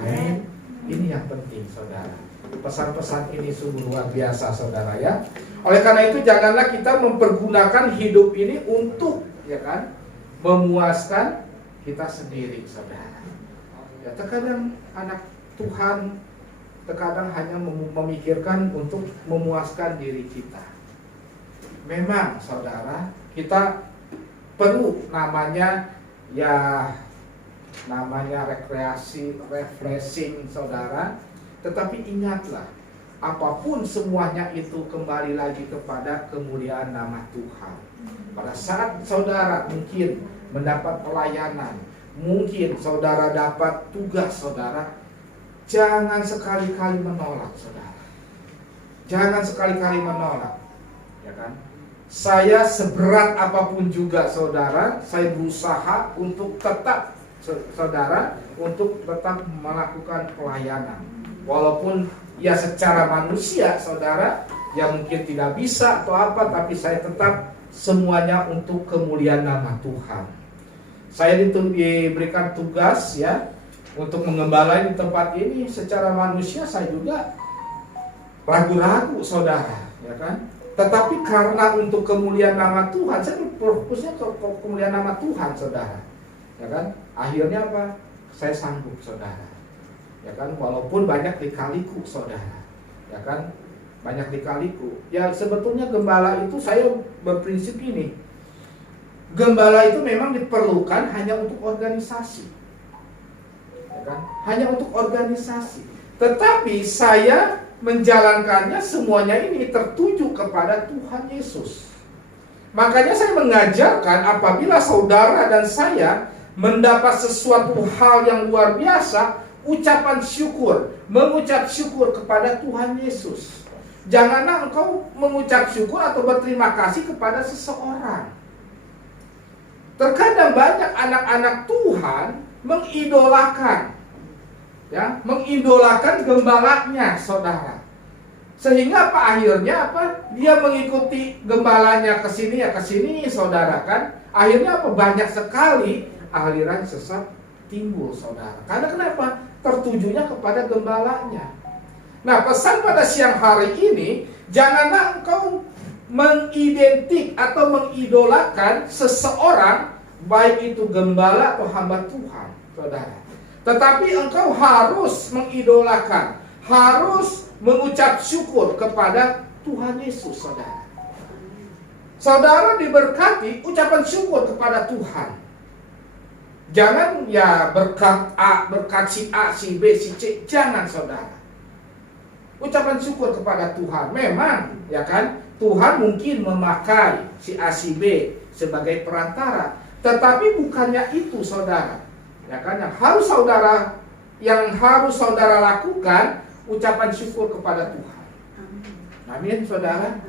Amin. Ini yang penting, saudara. Pesan-pesan ini sungguh luar biasa, saudara, ya. Oleh karena itu janganlah kita mempergunakan hidup ini untuk, ya kan, memuaskan kita sendiri, saudara. Ya, terkadang anak Tuhan terkadang hanya memikirkan untuk memuaskan diri kita. Memang, saudara, kita perlu namanya rekreasi, refreshing, saudara. Tetapi ingatlah, apapun semuanya itu kembali lagi kepada kemuliaan nama Tuhan. Pada saat saudara mungkin mendapat pelayanan, mungkin saudara dapat tugas, saudara, jangan sekali-kali menolak, saudara. Jangan sekali-kali menolak, ya kan? Saya seberat apapun juga, saudara, saya berusaha untuk tetap, saudara, untuk tetap melakukan pelayanan. Walaupun ya secara manusia, saudara, ya mungkin tidak bisa atau apa, tapi saya tetap semuanya untuk kemuliaan nama Tuhan. Saya diberikan tugas, ya, untuk mengembalai di tempat ini. Secara manusia saya juga ragu-ragu, saudara, ya kan? Tetapi karena untuk kemuliaan nama Tuhan, saya fokusnya ke kemuliaan nama Tuhan, saudara, ya kan? Akhirnya apa? Saya sanggup, saudara, ya kan? Walaupun banyak lika-liku, saudara, ya kan? Banyak lika-liku. Ya sebetulnya gembala itu, saya berprinsip ini, gembala itu memang diperlukan hanya untuk organisasi, ya kan? Hanya untuk organisasi. Tetapi saya menjalankannya semuanya ini tertuju kepada Tuhan Yesus. Makanya saya mengajarkan, apabila saudara dan saya mendapat sesuatu hal yang luar biasa, ucapan syukur, mengucap syukur kepada Tuhan Yesus. Janganlah engkau mengucap syukur atau berterima kasih kepada seseorang. Terkadang banyak anak-anak Tuhan mengidolakan, ya, mengidolakan gembalanya, saudara. Sehingga apa akhirnya apa? Dia mengikuti gembalanya ke sini ya ke sini, saudara, kan? Akhirnya apa? Banyak sekali aliran sesat timbul, saudara. Karena kenapa? Tertujunya kepada gembalanya. Nah, pesan pada siang hari ini, janganlah engkau mengidentik atau mengidolakan seseorang, baik itu gembala atau hamba Tuhan, saudara. Tetapi engkau harus mengidolakan, harus mengucap syukur kepada Tuhan Yesus, saudara. Saudara diberkati, ucapan syukur kepada Tuhan. Jangan ya berkat A, berkat si A, si B, si C. Jangan, saudara. Ucapan syukur kepada Tuhan. Memang, ya kan, Tuhan mungkin memakai si A, si B sebagai perantara. Tetapi bukannya itu, saudara. Ya kan, yang harus saudara lakukan, ucapan syukur kepada Tuhan. Amin, saudara.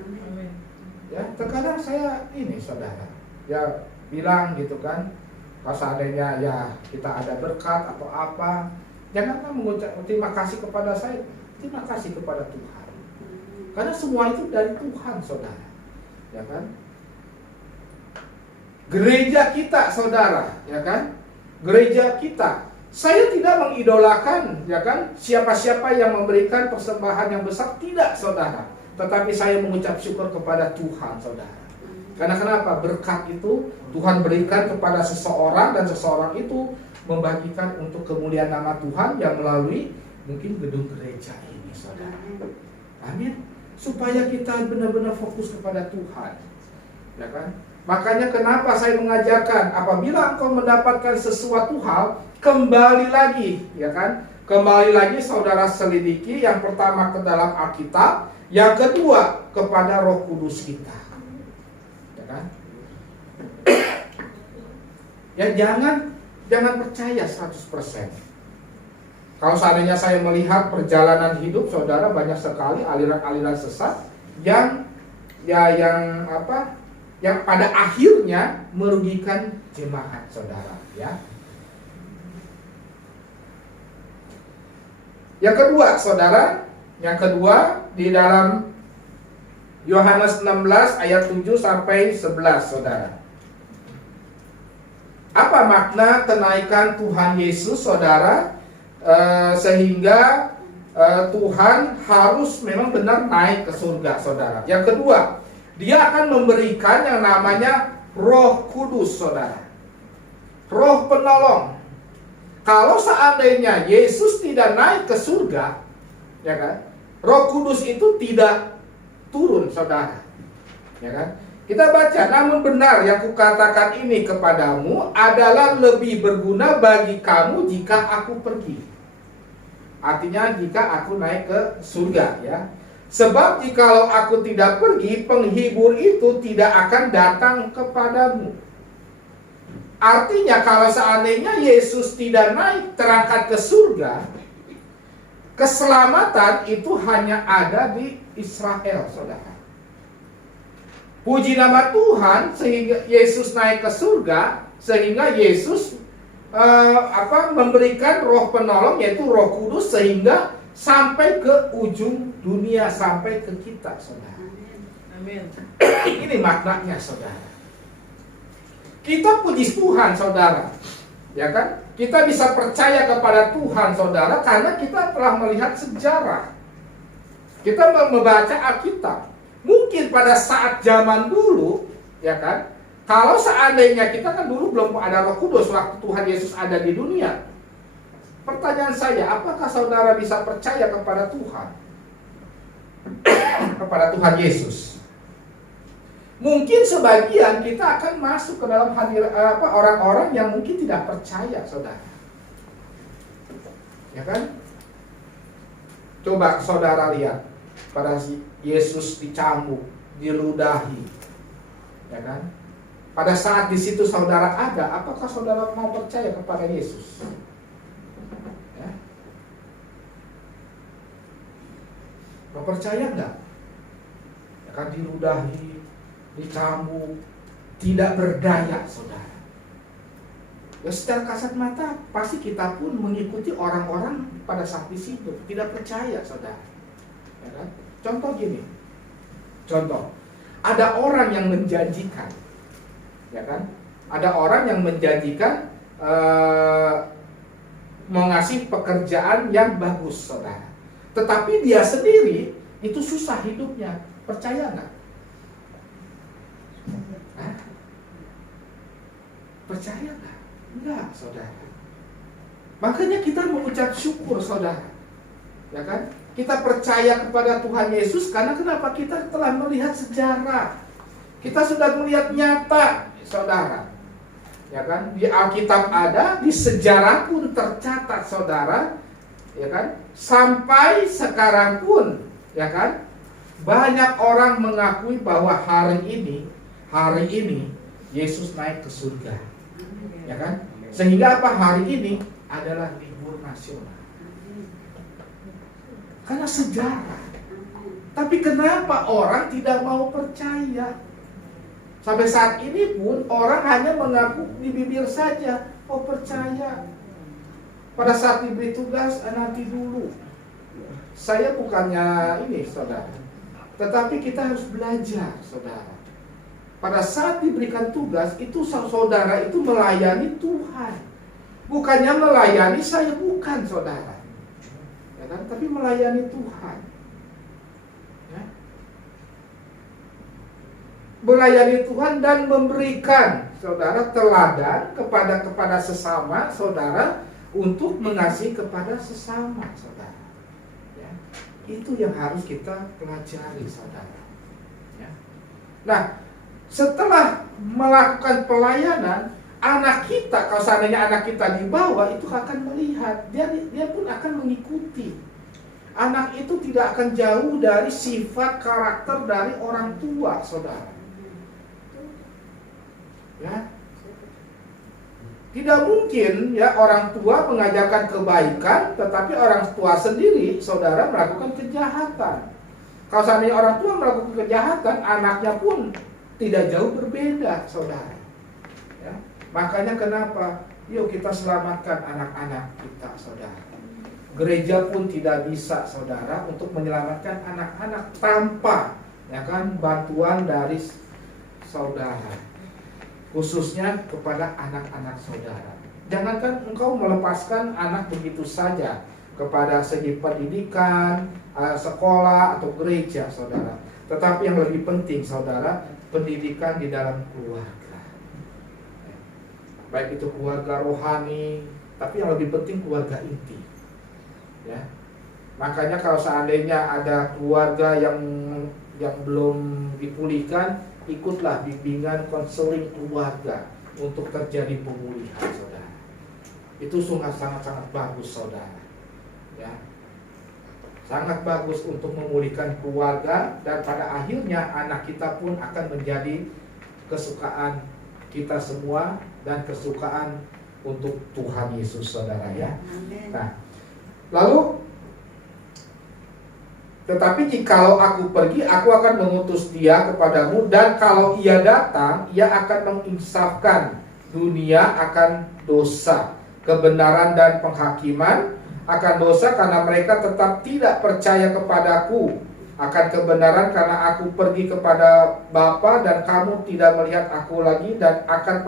Ya, terkadang saya ini, saudara, ya bilang gitu kan, kalau seandainya ya kita ada berkat atau apa, janganlah mengucap terima kasih kepada saya, terima kasih kepada Tuhan. Karena semua itu dari Tuhan, saudara. Ya kan? Gereja kita, saudara, ya kan? Gereja kita. Saya tidak mengidolakan, ya kan, siapa-siapa yang memberikan persembahan yang besar, tidak, saudara. Tetapi saya mengucap syukur kepada Tuhan, saudara. Karena kenapa? Berkat itu Tuhan berikan kepada seseorang, dan seseorang itu membagikan untuk kemuliaan nama Tuhan yang melalui mungkin gedung gereja ini, saudara. Amin. Supaya kita benar-benar fokus kepada Tuhan, ya kan? Makanya kenapa saya mengajarkan, apabila engkau mendapatkan sesuatu hal, kembali lagi, ya kan? Kembali lagi saudara selidiki, yang pertama ke dalam Alkitab, yang kedua kepada Roh Kudus kita. Ya kan? Ya jangan percaya 100%. Kalau seandainya saya melihat perjalanan hidup saudara, banyak sekali aliran-aliran sesat yang yang pada akhirnya merugikan jemaat saudara, ya. Yang kedua saudara, di dalam Yohanes 16 ayat 7 sampai 11 saudara. Apa makna kenaikan Tuhan Yesus saudara, sehingga Tuhan harus memang benar naik ke surga saudara. Yang kedua, Dia akan memberikan yang namanya Roh Kudus saudara, Roh Penolong. Kalau seandainya Yesus tidak naik ke surga, ya kan, Roh Kudus itu tidak turun saudara, ya kan. Kita baca, namun benar yang kukatakan ini kepadamu adalah lebih berguna bagi kamu jika aku pergi. Artinya jika aku naik ke surga, ya. Sebab jikalau aku tidak pergi, penghibur itu tidak akan datang kepadamu. Artinya kalau seandainya Yesus tidak naik terangkat ke surga, keselamatan itu hanya ada di Israel saudara. Puji nama Tuhan, sehingga Yesus naik ke surga, sehingga Yesus memberikan Roh Penolong, yaitu Roh Kudus, sehingga sampai ke ujung dunia, sampai ke kita saudara. Amin. Ini maknanya saudara. Kita puji Tuhan saudara, ya kan? Kita bisa percaya kepada Tuhan saudara karena kita telah melihat sejarah. Kita membaca Alkitab. Mungkin pada saat zaman dulu, ya kan? Kalau seandainya kita kan dulu belum ada Roh Kudus waktu Tuhan Yesus ada di dunia. Pertanyaan saya, apakah saudara bisa percaya kepada Tuhan? Kepada Tuhan Yesus? Mungkin sebagian kita akan masuk ke dalam orang-orang yang mungkin tidak percaya saudara, ya kan? Coba saudara lihat pada Yesus dicambuk, diludahi, ya kan? Pada saat di situ saudara ada, apakah saudara mau percaya kepada Yesus? Ya? Mau percaya enggak? Ya kan, diludahi, dicambuk, tidak berdaya saudara. Ya secara kasat mata pasti kita pun mengikuti orang-orang pada saat di situ, tidak percaya saudara, ya kan? Contoh gini, ada orang yang menjanjikan, ya kan? Ada orang yang menjanjikan mau ngasih pekerjaan yang bagus saudara, tetapi dia sendiri itu susah hidupnya, percaya nggak? Percaya nggak? Enggak saudara. Makanya kita mengucap syukur saudara, ya kan? Kita percaya kepada Tuhan Yesus karena kenapa? Kita telah melihat sejarah, kita sudah melihat nyata saudara, ya kan? Di Alkitab ada, di sejarah pun tercatat saudara, ya kan? Sampai sekarang pun, ya kan? Banyak orang mengakui bahwa hari ini Yesus naik ke surga, ya kan? Sehingga apa, hari ini adalah libur nasional karena sejarah. Tapi kenapa orang tidak mau percaya? Sampai saat ini pun orang hanya mengaku di bibir saja, oh percaya. Pada saat diberi tugas, nanti dulu. Saya bukannya ini saudara, tetapi kita harus belajar saudara. Pada saat diberikan tugas itu saudara itu melayani Tuhan, bukannya melayani saya, bukan saudara, ya kan? Tapi melayani Tuhan, ya? Melayani Tuhan dan memberikan saudara teladan kepada sesama saudara untuk mengasihi kepada sesama saudara, ya? Itu yang harus kita pelajari saudara, ya? Nah, setelah melakukan pelayanan, anak kita, kalau seandainya anak kita dibawa, itu akan melihat, dia pun akan mengikuti. Anak itu tidak akan jauh dari sifat karakter dari orang tua, saudara. Ya. Tidak mungkin ya orang tua mengajarkan kebaikan, tetapi orang tua sendiri, saudara, melakukan kejahatan. Kalau seandainya orang tua melakukan kejahatan, anaknya pun tidak jauh berbeda, saudara. Ya. Makanya kenapa? Yuk kita selamatkan anak-anak kita, saudara. Gereja pun tidak bisa, saudara, untuk menyelamatkan anak-anak tanpa, ya kan, bantuan dari saudara, khususnya kepada anak-anak saudara. Jangankan engkau melepaskan anak begitu saja kepada segi pendidikan, sekolah atau gereja, saudara. Tetapi yang lebih penting, saudara, pendidikan di dalam keluarga. Baik itu keluarga rohani, tapi yang lebih penting keluarga inti. Ya. Makanya kalau seandainya ada keluarga yang belum dipulihkan, ikutlah bimbingan konseling keluarga untuk terjadi pemulihan, saudara. Itu sangat-sangat bagus, saudara. Ya. Sangat bagus untuk memulihkan keluarga, dan pada akhirnya anak kita pun akan menjadi kesukaan kita semua dan kesukaan untuk Tuhan Yesus, saudara, ya. Nah, lalu tetapi jikalau aku pergi, aku akan mengutus dia kepadamu, dan kalau ia datang, ia akan menginsafkan dunia akan dosa, kebenaran dan penghakiman akan dosa, karena mereka tetap tidak percaya kepadaku, akan kebenaran karena aku pergi kepada Bapa dan kamu tidak melihat aku lagi, dan akan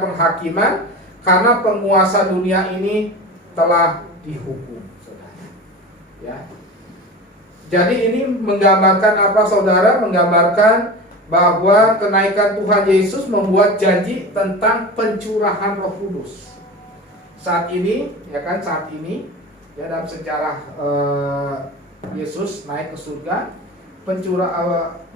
penghakiman karena penguasa dunia ini telah dihukum, saudara. Ya. Jadi ini menggambarkan apa, saudara? Menggambarkan bahwa kenaikan Tuhan Yesus membuat janji tentang pencurahan Roh Kudus. Saat ini, ya kan, saat ini ya dalam sejarah Yesus naik ke surga,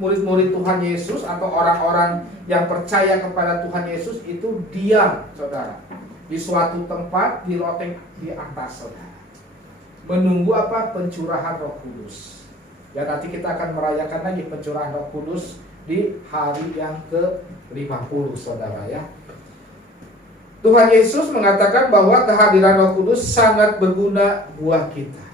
murid-murid Tuhan Yesus atau orang-orang yang percaya kepada Tuhan Yesus itu diam, saudara, di suatu tempat di loteng di atas, saudara, menunggu apa? Pencurahan Roh Kudus. Ya, nanti kita akan merayakan lagi pencurahan Roh Kudus di hari yang ke-50, saudara, ya. Tuhan Yesus mengatakan bahwa kehadiran Roh Kudus sangat berguna buat kita.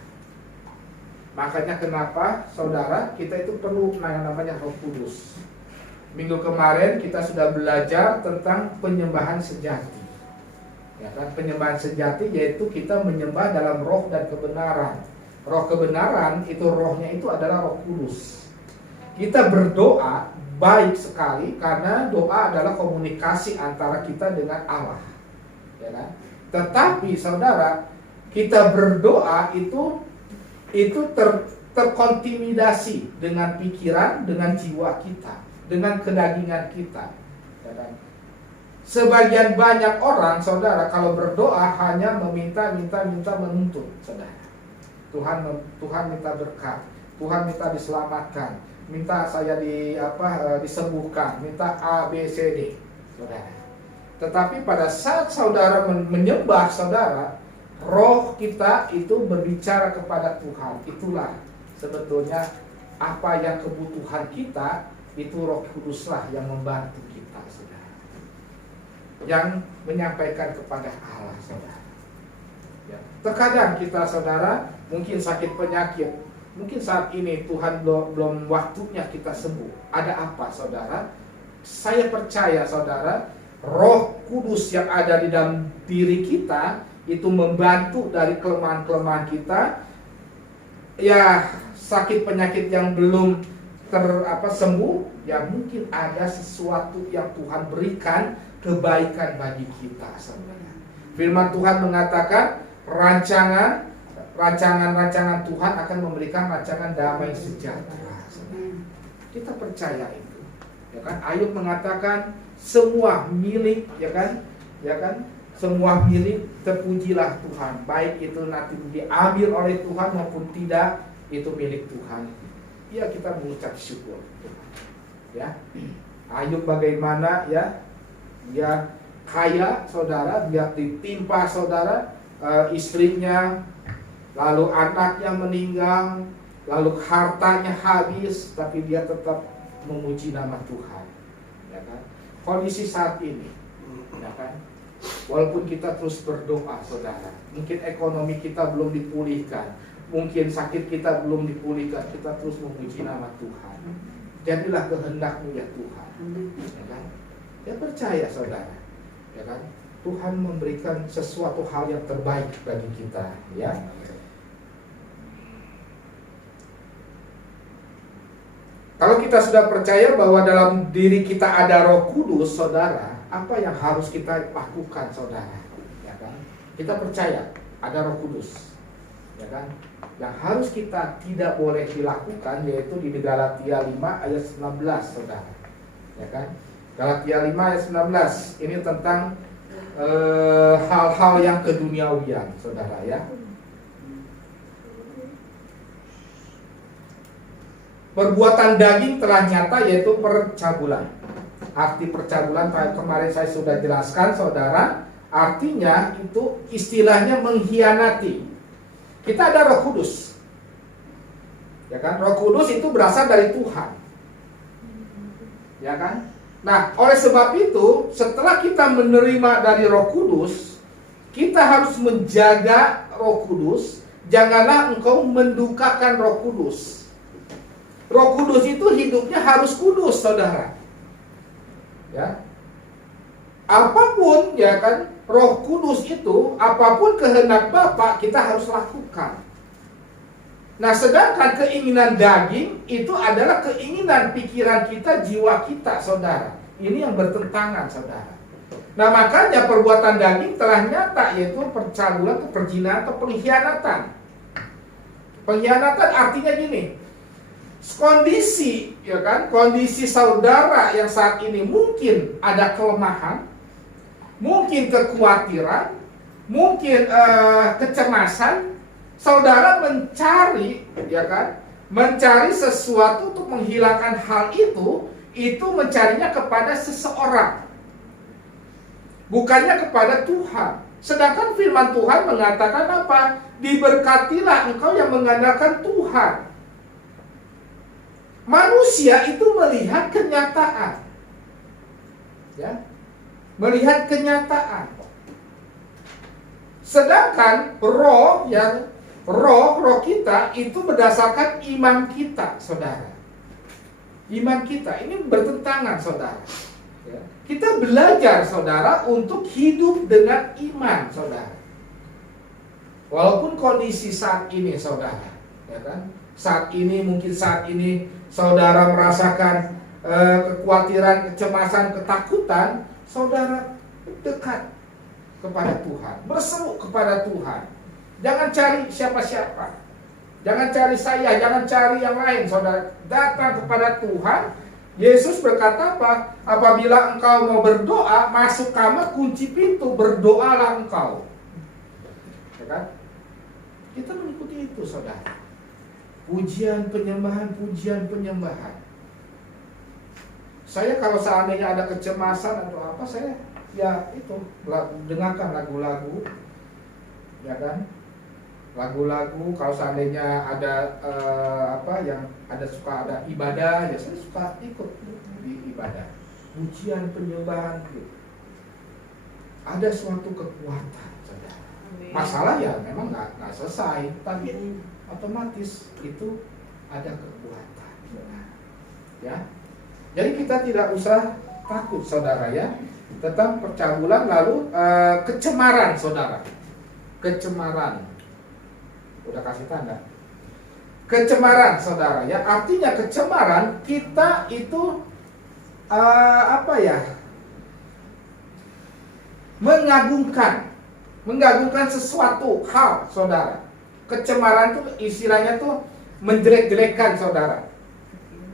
Makanya kenapa, saudara, kita itu perlu yang namanya Roh Kudus. Minggu kemarin kita sudah belajar tentang penyembahan sejati. Ya kan, penyembahan sejati yaitu kita menyembah dalam roh dan kebenaran. Roh kebenaran itu, rohnya itu adalah Roh Kudus. Kita berdoa baik sekali karena doa adalah komunikasi antara kita dengan Allah. Ya kan? Tetapi saudara, kita berdoa itu terkontaminasi dengan pikiran, dengan jiwa kita, dengan kedagingan kita. Ya kan? Sebagian banyak orang, saudara, kalau berdoa hanya meminta menuntut, saudara. Tuhan minta berkat, Tuhan minta diselamatkan, minta saya disembuhkan, minta A, B, C, D, saudara. Tetapi pada saat saudara menyembah, saudara, roh kita itu berbicara kepada Tuhan. Itulah sebetulnya apa yang kebutuhan kita, itu Roh Kuduslah yang membantu kita, saudara, yang menyampaikan kepada Allah, saudara. Ya. Terkadang kita, saudara, mungkin sakit penyakit, mungkin saat ini Tuhan belum waktunya kita sembuh. Ada apa, saudara? Saya percaya, saudara, Roh Kudus yang ada di dalam diri kita itu membantu dari kelemahan-kelemahan kita. Ya, sakit penyakit yang belum sembuh, ya mungkin ada sesuatu yang Tuhan berikan kebaikan bagi kita, saudara. Firman Tuhan mengatakan rancangan Tuhan akan memberikan rancangan damai sejahtera, saudara. Kita percaya itu, ya kan? Ayub mengatakan semua milik, ya kan, semua milik, terpujilah Tuhan, baik itu nanti diambil oleh Tuhan maupun tidak, itu milik Tuhan. Ya, kita mengucap syukur, ya. Ayub bagaimana, ya, dia kaya, saudara, dia ditimpa, saudara, istrinya, lalu anaknya meninggal, lalu hartanya habis, tapi dia tetap memuji nama Tuhan, ya kan. Kondisi saat ini, ya kan, Walaupun kita terus berdoa, saudara, mungkin ekonomi kita belum dipulihkan, mungkin sakit kita belum dipulihkan, kita terus memuji nama Tuhan. Jadilah kehendak-Mu ya Tuhan. Ya kan? Ya percaya saudara, ya kan? Tuhan memberikan sesuatu hal yang terbaik bagi kita, ya. Kalau kita sudah percaya bahwa dalam diri kita ada Roh Kudus, saudara, apa yang harus kita lakukan, saudara? Ya kan? Kita percaya ada Roh Kudus, ya kan? Yang harus kita tidak boleh dilakukan yaitu di Galatia 5 ayat 19, saudara. Ya kan? Galatia 5 ayat 19 ini tentang hal-hal yang keduniawian, saudara, ya. Perbuatan daging telah nyata yaitu percabulan. Arti percabulan kemarin saya sudah jelaskan, saudara. Artinya itu istilahnya mengkhianati. Kita ada Roh Kudus, ya kan? Roh Kudus itu berasal dari Tuhan, ya kan? Nah, oleh sebab itu, setelah kita menerima dari Roh Kudus, kita harus menjaga Roh Kudus. Janganlah engkau mendukakan Roh Kudus. Roh Kudus itu hidupnya harus kudus, saudara. Ya, apapun, ya kan, Roh Kudus itu, apapun kehendak Bapa, kita harus lakukan. Nah, sedangkan keinginan daging itu adalah keinginan pikiran kita, jiwa kita, saudara. Ini yang bertentangan, saudara. Nah, makanya perbuatan daging telah nyata, yaitu percabulan, perzinahan, atau pengkhianatan. Pengkhianatan artinya gini, kondisi, ya kan, kondisi saudara yang saat ini mungkin ada kelemahan, mungkin kekhawatiran, mungkin kecemasan, saudara mencari, ya kan, mencari sesuatu untuk menghilangkan hal itu mencarinya kepada seseorang, bukannya kepada Tuhan. Sedangkan firman Tuhan mengatakan apa? Diberkatilah engkau yang mengandalkan Tuhan. Manusia itu melihat kenyataan, ya, melihat kenyataan. Sedangkan roh kita itu berdasarkan iman kita, saudara. Iman kita ini bertentangan, saudara. Ya. Kita belajar, saudara, untuk hidup dengan iman, saudara. Walaupun kondisi saat ini, saudara, ya kan? Saat ini saudara merasakan kekhawatiran, kecemasan, ketakutan, saudara dekat kepada Tuhan, berseru kepada Tuhan. Jangan cari siapa-siapa, jangan cari saya, jangan cari yang lain, saudara. Datang kepada Tuhan. Yesus berkata apa? Apabila engkau mau berdoa, masuk kamar, kunci pintu, berdoalah engkau. Ya kan? Kita mengikuti itu, saudara. Pujian penyembahan, pujian penyembahan. Saya kalau seandainya ada kecemasan atau apa, saya ya itu dengarkan lagu-lagu, ya kan? Lagu-lagu. Kalau seandainya ada suka ada ibadah, ya saya suka ikut di ibadah. Pujian penyembahan gitu. Ada suatu kekuatan, saudara. Masalah ya memang nggak selesai, tapi otomatis itu ada kekuatan, ya. Jadi kita tidak usah takut, saudara, ya, tentang percabulan. Lalu kecemaran, saudara. Kecemaran, udah kasih tanda. Kecemaran, saudara, ya, artinya kecemaran kita itu mengagungkan sesuatu hal, saudara. Kecemaran itu istilahnya tuh menjelek-jelekan, saudara.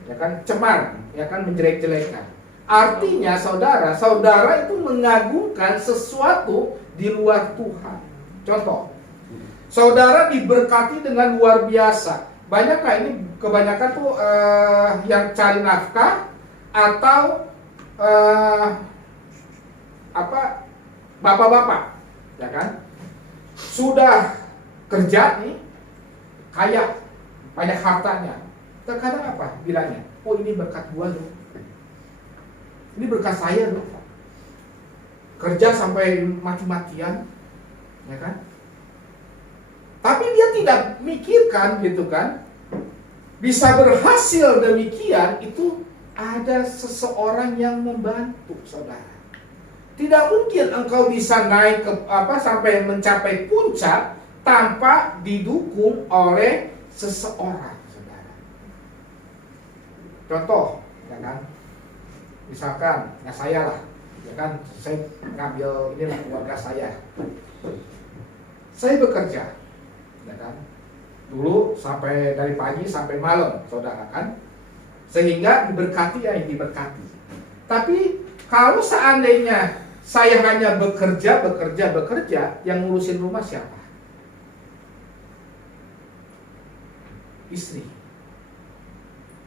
Ya kan, cemar, ya kan, menjelek-jelekan. Artinya, saudara itu mengagungkan sesuatu di luar Tuhan. Contoh, saudara diberkati dengan luar biasa. Banyakkah ini kebanyakan tuh yang cari nafkah atau bapak-bapak, ya kan? Sudah kerja nih, kaya, banyak hartanya. Terkadang apa bilangnya? Oh, ini berkat gua loh, ini berkat saya loh. kerja sampai mati-matian, ya kan? Tapi dia tidak mikirkan gitu kan, bisa berhasil demikian itu ada seseorang yang membantu, saudara. Tidak mungkin engkau bisa naik ke sampai mencapai puncak tanpa didukung oleh seseorang, saudara. Contoh, ya kan? Misalkan, ya saya lah, ya kan? Saya ngambil inilah keluarga saya. Saya bekerja, ya kan? Dulu sampai dari pagi sampai malam, saudara kan? Sehingga diberkati ya diberkati. Tapi kalau seandainya saya hanya bekerja, yang ngurusin rumah siapa? Istri,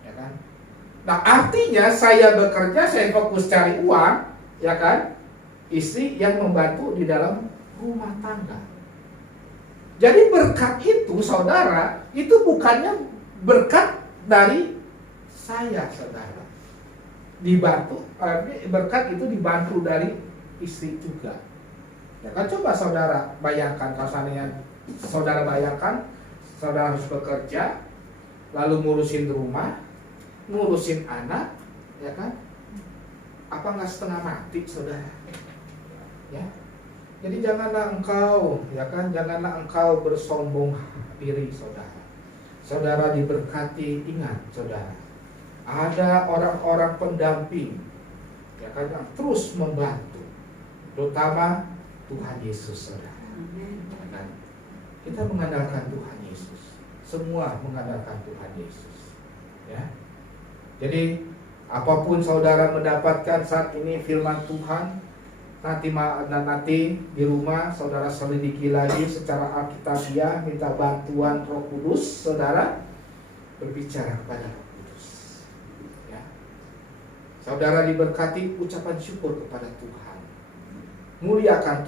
ya kan? Nah artinya saya bekerja, saya fokus cari uang, ya kan? Istri yang membantu di dalam rumah tangga. Jadi berkat itu, saudara, itu bukannya berkat dari saya, saudara. Dibantu, berkat itu dibantu dari istri juga. Ya kan, coba saudara bayangkan, kalau seandainya saudara bayangkan, saudara harus bekerja, lalu ngurusin rumah, ngurusin anak, ya kan? Apa nggak setengah mati, saudara? Ya. Jadi janganlah engkau, ya kan? Janganlah engkau bersombong diri, saudara. Saudara diberkati, ingat, saudara. Ada orang-orang pendamping, ya kan, yang terus membantu, terutama Tuhan Yesus, saudara. Ya kan? Kita mengandalkan Tuhan Yesus, semua mengandalkan Tuhan Yesus. Ya. Jadi apapun saudara mendapatkan saat ini firman Tuhan, nanti di rumah saudara selidiki lagi secara alkitabiah, minta bantuan Roh Kudus, saudara berbicara kepada Roh Kudus. Ya. Saudara diberkati, ucapan syukur kepada Tuhan. Muliakan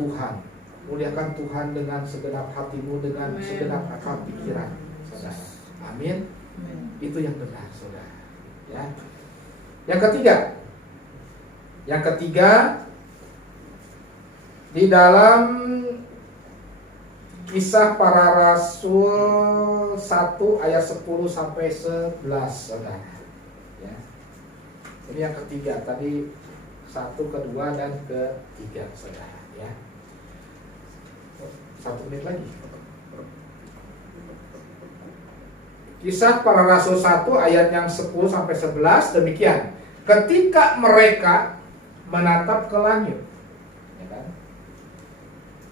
Tuhan dengan segenap hatimu, dengan segenap akal pikiran, saudara. Amin. Itu yang benar, saudara. Ya. Yang ketiga, di dalam Kisah Para Rasul 1 ayat 10 sampai 11, saudara. Ya. Ini yang ketiga, tadi 1, kedua, dan ketiga, saudara. Ya. 1 menit lagi. Kisah Para Rasul 1 ayat yang 10 sampai 11 demikian. Ketika mereka menatap ke langit, ya kan?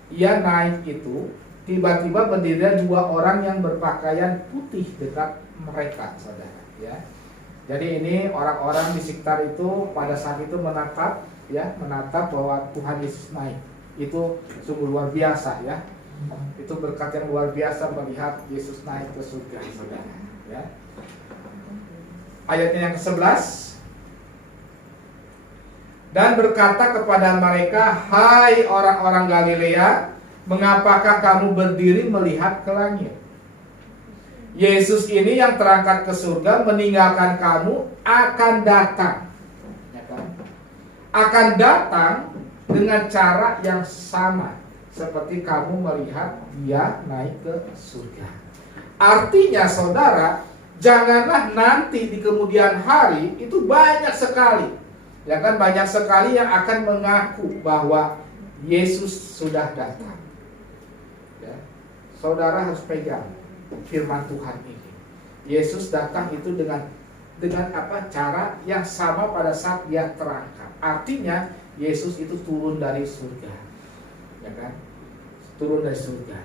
Ia naik itu, tiba-tiba berdiri 2 orang yang berpakaian putih dekat mereka, saudara. Ya. Jadi ini orang-orang di sekitar itu pada saat itu menatap, ya, menatap bahwa Tuhan Yesus naik. Itu sungguh luar biasa, ya. Itu berkat yang luar biasa melihat Yesus naik ke surga, saudara. Ya. Ayatnya yang ke-11. Dan berkata kepada mereka, hai orang-orang Galilea, mengapakah kamu berdiri melihat ke langit? Yesus ini yang terangkat ke surga meninggalkan kamu akan datang, ya kan? Akan datang dengan cara yang sama seperti kamu melihat dia naik ke surga. Artinya saudara, janganlah nanti di kemudian hari itu banyak sekali, ya kan, banyak sekali yang akan mengaku bahwa Yesus sudah datang. Ya. Saudara harus pegang firman Tuhan ini. Yesus datang itu dengan apa? Cara yang sama pada saat dia terangkat. Artinya Yesus itu turun dari surga, ya kan? Turun dari surga.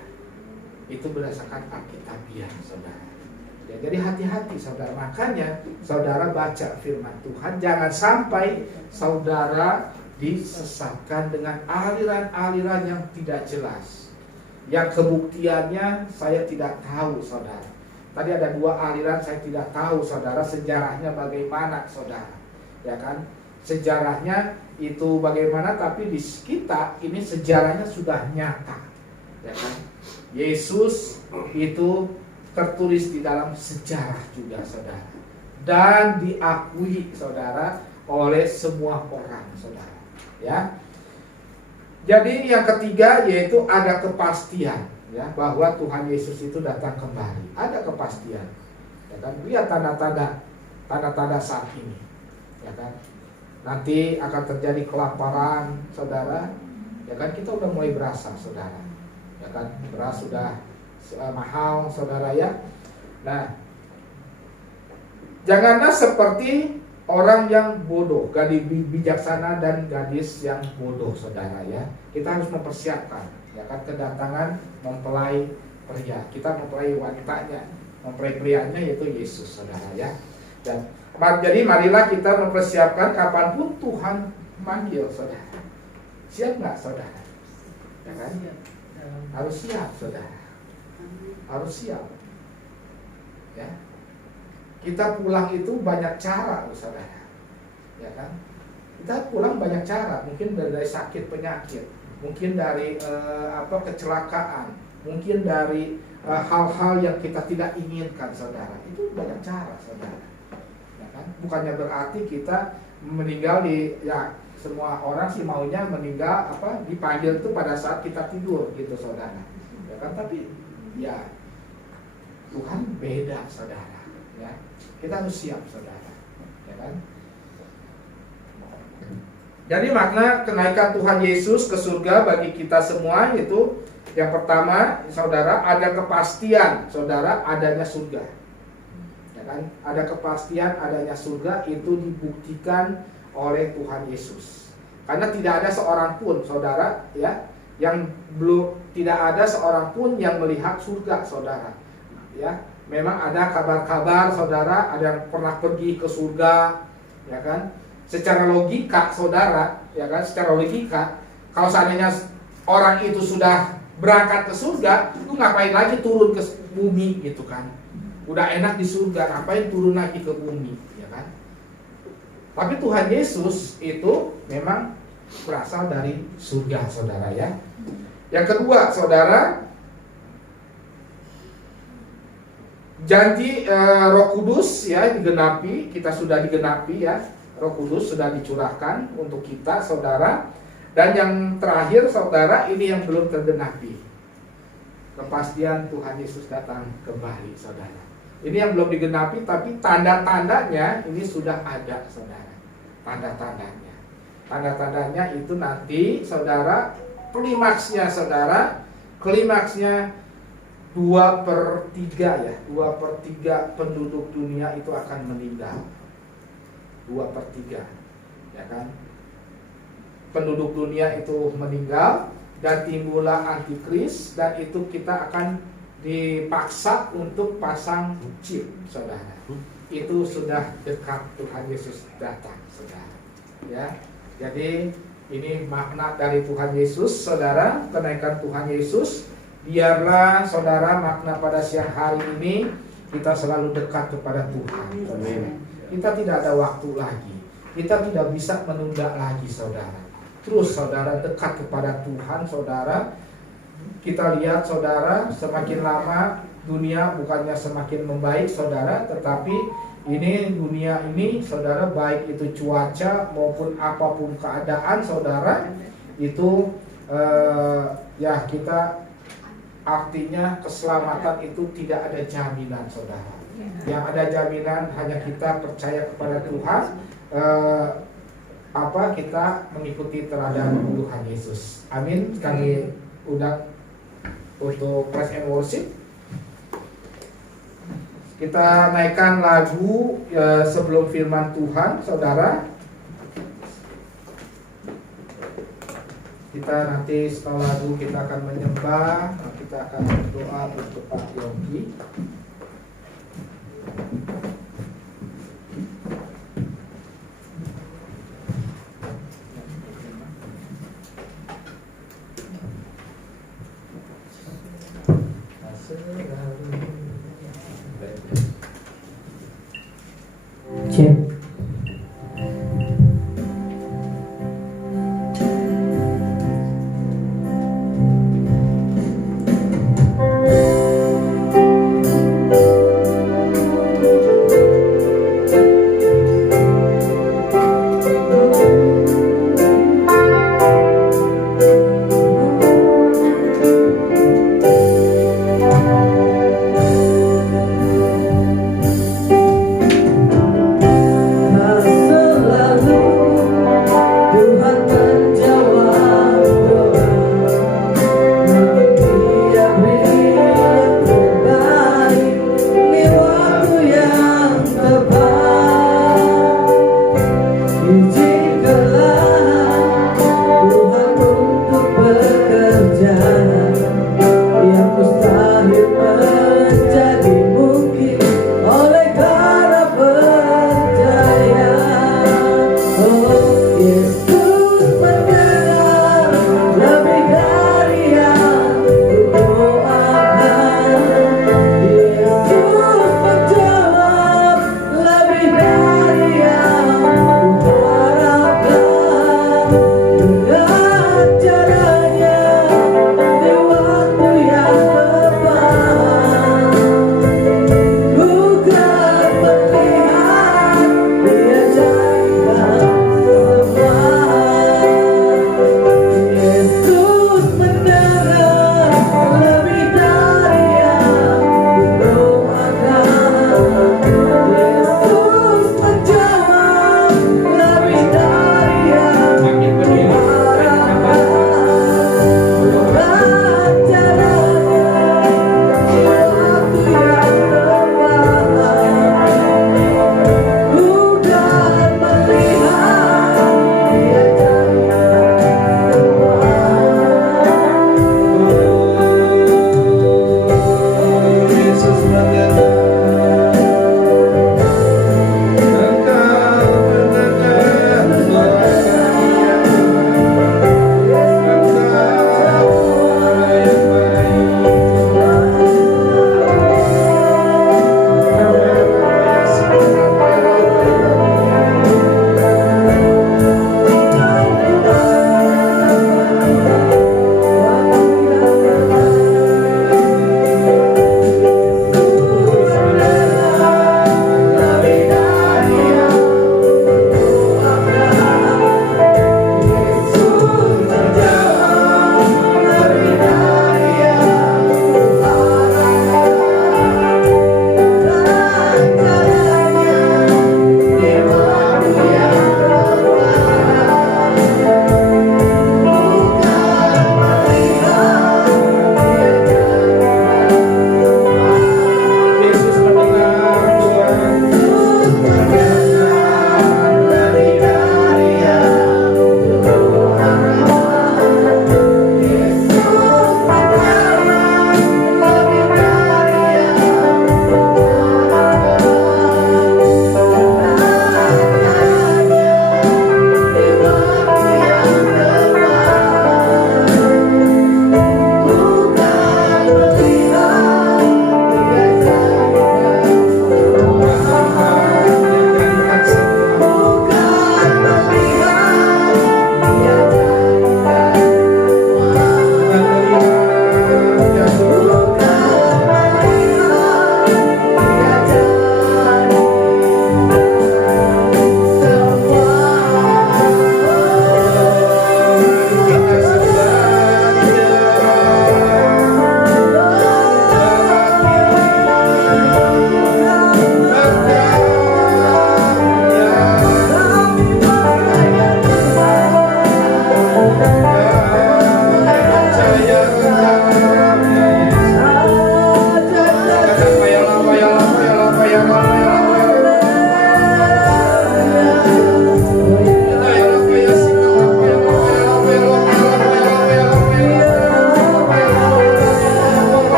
Itu berdasarkan Alkitabiah, saudara. Ya, jadi hati-hati, saudara. Makanya saudara baca firman Tuhan, jangan sampai saudara disesatkan dengan aliran-aliran yang tidak jelas, yang kebuktiannya saya tidak tahu, saudara. Tadi ada 2 aliran saya tidak tahu, saudara, sejarahnya bagaimana, saudara. Ya kan? Sejarahnya itu bagaimana, tapi di kita ini sejarahnya sudah nyata. Ya kan? Yesus itu tertulis di dalam sejarah juga, saudara, dan diakui, saudara, oleh semua orang, saudara. Ya. Jadi yang ketiga yaitu ada kepastian, ya, bahwa Tuhan Yesus itu datang kembali. Ada kepastian, ya kan? Lihat tanda-tanda saat ini, ya kan? Nanti akan terjadi kelaparan, saudara, ya kan? Kita udah mulai berasa, saudara, ya kan? Beras sudah mahal, saudara, ya. Nah, janganlah seperti orang yang bodoh, gadis bijaksana dan gadis yang bodoh, saudara, ya. Kita harus mempersiapkan, ya kan, kedatangan mempelai pria. Kita mempelai wanitanya, mempelai prianya yaitu Yesus, saudara, ya. Dan jadi marilah kita mempersiapkan kapanpun Tuhan manggil, saudara. Siap nggak, saudara? Ya kan? Harus siap, saudara. Harus siap. Ya. Kita pulang itu banyak cara, saudara, ya kan? Kita pulang banyak cara, mungkin dari sakit penyakit, mungkin dari kecelakaan, mungkin dari hal-hal yang kita tidak inginkan, saudara. Itu banyak cara, saudara, ya kan? Bukannya berarti kita meninggal semua orang sih maunya meninggal dipanggil itu pada saat kita tidur, gitu, saudara, ya kan? Tapi ya Tuhan beda, saudara. Ya, kita harus siap, saudara, ya kan? Jadi makna kenaikan Tuhan Yesus ke surga bagi kita semua itu yang pertama, saudara, ada kepastian, saudara, adanya surga, ya kan? Ada kepastian adanya surga itu dibuktikan oleh Tuhan Yesus. Karena tidak ada seorang pun, saudara, ya, yang tidak ada seorang pun yang melihat surga, saudara, ya. Memang ada kabar-kabar, saudara, ada yang pernah pergi ke surga, ya kan? Secara logika, saudara, ya kan? Secara logika, kalau seandainya orang itu sudah berangkat ke surga, itu ngapain lagi turun ke bumi, gitu kan? Udah enak di surga, ngapain turun lagi ke bumi, ya kan? Tapi Tuhan Yesus itu memang berasal dari surga, saudara, ya. Yang kedua, saudara, janji Roh Kudus, ya, digenapi, kita sudah digenapi, ya. Roh Kudus sudah dicurahkan untuk kita, saudara. Dan yang terakhir, saudara, ini yang belum tergenapi. Kepastian Tuhan Yesus datang kembali, saudara. Ini yang belum digenapi, tapi tanda-tandanya ini sudah ada, saudara. Tanda-tandanya. Tanda-tandanya itu nanti, saudara, klimaksnya, saudara, klimaksnya 2/3, ya, 2/3 penduduk dunia itu akan meninggal. 2/3, ya kan? Penduduk dunia itu meninggal dan timbullah antikris, dan itu kita akan dipaksa untuk pasang chip, saudara. Itu sudah dekat Tuhan Yesus datang, saudara, ya. Jadi ini makna dari Tuhan Yesus, saudara, kenaikan Tuhan Yesus. Biarlah, saudara, makna pada siang hari ini kita selalu dekat kepada Tuhan. Amin. Kita tidak ada waktu lagi. Kita tidak bisa menunda lagi, saudara. Terus, saudara, dekat kepada Tuhan, saudara. Kita lihat, saudara, semakin lama dunia bukannya semakin membaik, saudara, tetapi ini dunia ini, saudara, baik itu cuaca maupun apapun keadaan, saudara, itu ya kita artinya keselamatan itu tidak ada jaminan, saudara. Yang ada jaminan hanya kita percaya kepada Tuhan, kita mengikuti teladan Tuhan Yesus. Amin. Kami undang untuk praise and worship. Kita naikkan lagu sebelum firman Tuhan, saudara. Kita nanti setelah lagu kita akan menyembah, kita akan berdoa untuk Pak Yogi. Cek.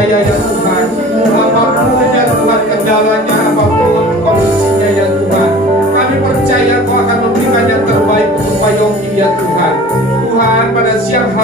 percaya ya Tuhan, apapun ya Tuhan kendalanya, apapun kondisinya ya Tuhan, kami percaya Kau akan memberikan yang terbaik untuk Pak Yongki ya Tuhan. Tuhan, pada siang hari